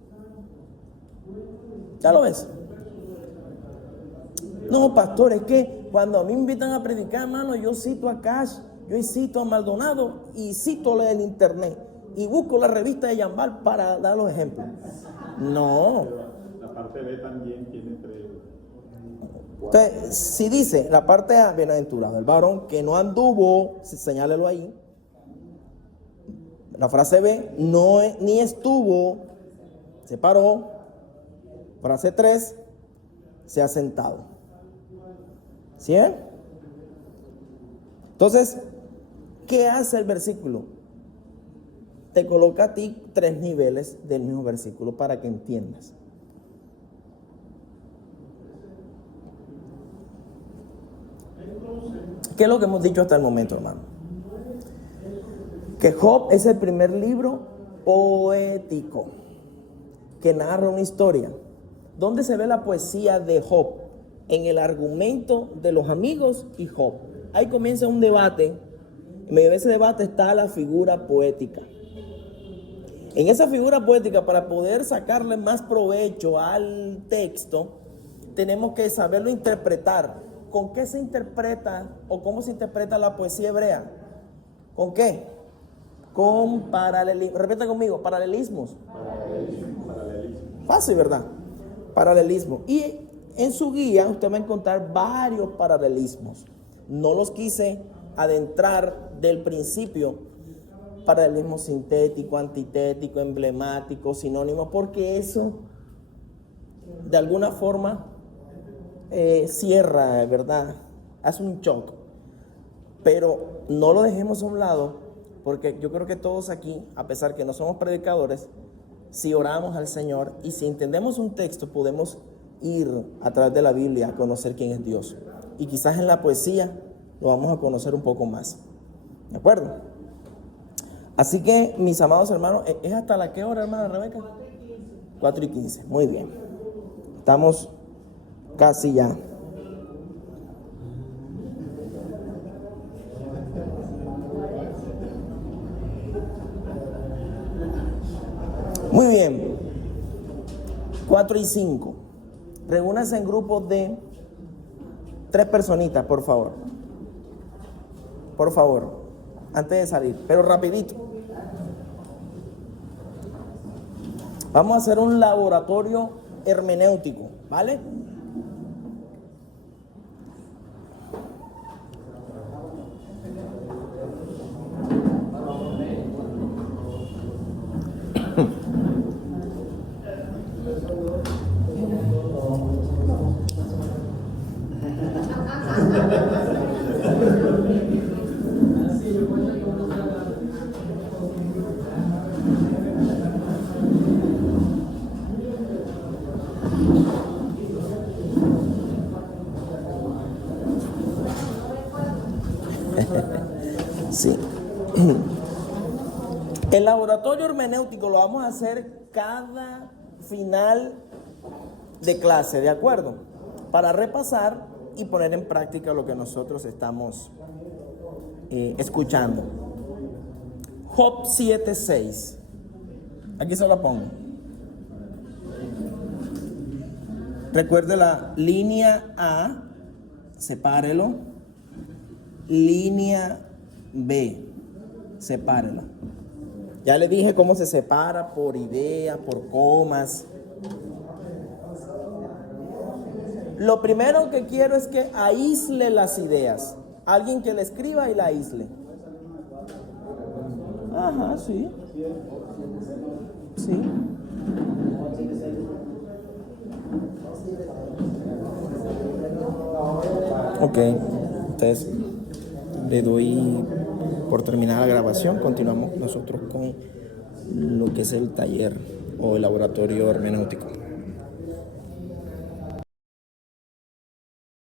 ¿Ya lo ves? No, pastor, es que cuando a mí me invitan a predicar, hermano, yo cito a Cash, yo cito a Maldonado y cito el internet y busco la revista de Yambal para dar los ejemplos. No. La parte B también tiene 3. Entonces, si dice la parte A, bienaventurado el varón que no anduvo, señálelo ahí. La frase B, no ni estuvo, se paró. Frase 3, se ha sentado. ¿Sí? Entonces, ¿qué hace el versículo? Te coloca a ti 3 niveles del mismo versículo para que entiendas. ¿Qué es lo que hemos dicho hasta el momento, hermano? Que Job es el primer libro poético que narra una historia. ¿Dónde se ve la poesía de Job? En el argumento de los amigos y Job. Ahí comienza un debate. En medio de ese debate está la figura poética. En esa figura poética, para poder sacarle más provecho al texto, tenemos que saberlo interpretar. ¿Con qué se interpreta o cómo se interpreta la poesía hebrea? ¿Con qué? Con paralelismo. Repita conmigo, paralelismos. Paralelismo. Fácil, ¿verdad? Paralelismo. Y en su guía usted va a encontrar varios paralelismos. No los quise adentrar del principio. Paralelismo sintético, antitético, emblemático, sinónimo, porque eso de alguna forma cierra, ¿verdad? Hace un shock. Pero no lo dejemos a un lado, porque yo creo que todos aquí, a pesar que no somos predicadores, si oramos al Señor y si entendemos un texto, podemos ir a través de la Biblia a conocer quién es Dios. Y quizás en la poesía lo vamos a conocer un poco más. ¿De acuerdo? Así que, mis amados hermanos, ¿es hasta la qué hora, hermana Rebeca? 4:15. Muy bien. Estamos casi ya. Muy bien. 4:05. Reúnanse en grupos de 3 personitas, por favor. por favor, antes de salir, pero rapidito. Vamos a hacer un laboratorio hermenéutico, ¿vale? Sí. El laboratorio hermenéutico lo vamos a hacer cada final de clase, ¿de acuerdo? Para repasar y poner en práctica lo que nosotros estamos escuchando. Job 7:6. Aquí se lo pongo. Recuerde la línea A, sepárelo. Línea B, sepárela. Ya le dije cómo se separa, por idea, por comas. Lo primero que quiero es que aísle las ideas. Alguien que le escriba y la aísle. Ajá, sí. Sí. Ok, entonces le doy por terminar la grabación. Continuamos nosotros con lo que es el taller o el laboratorio hermenéutico.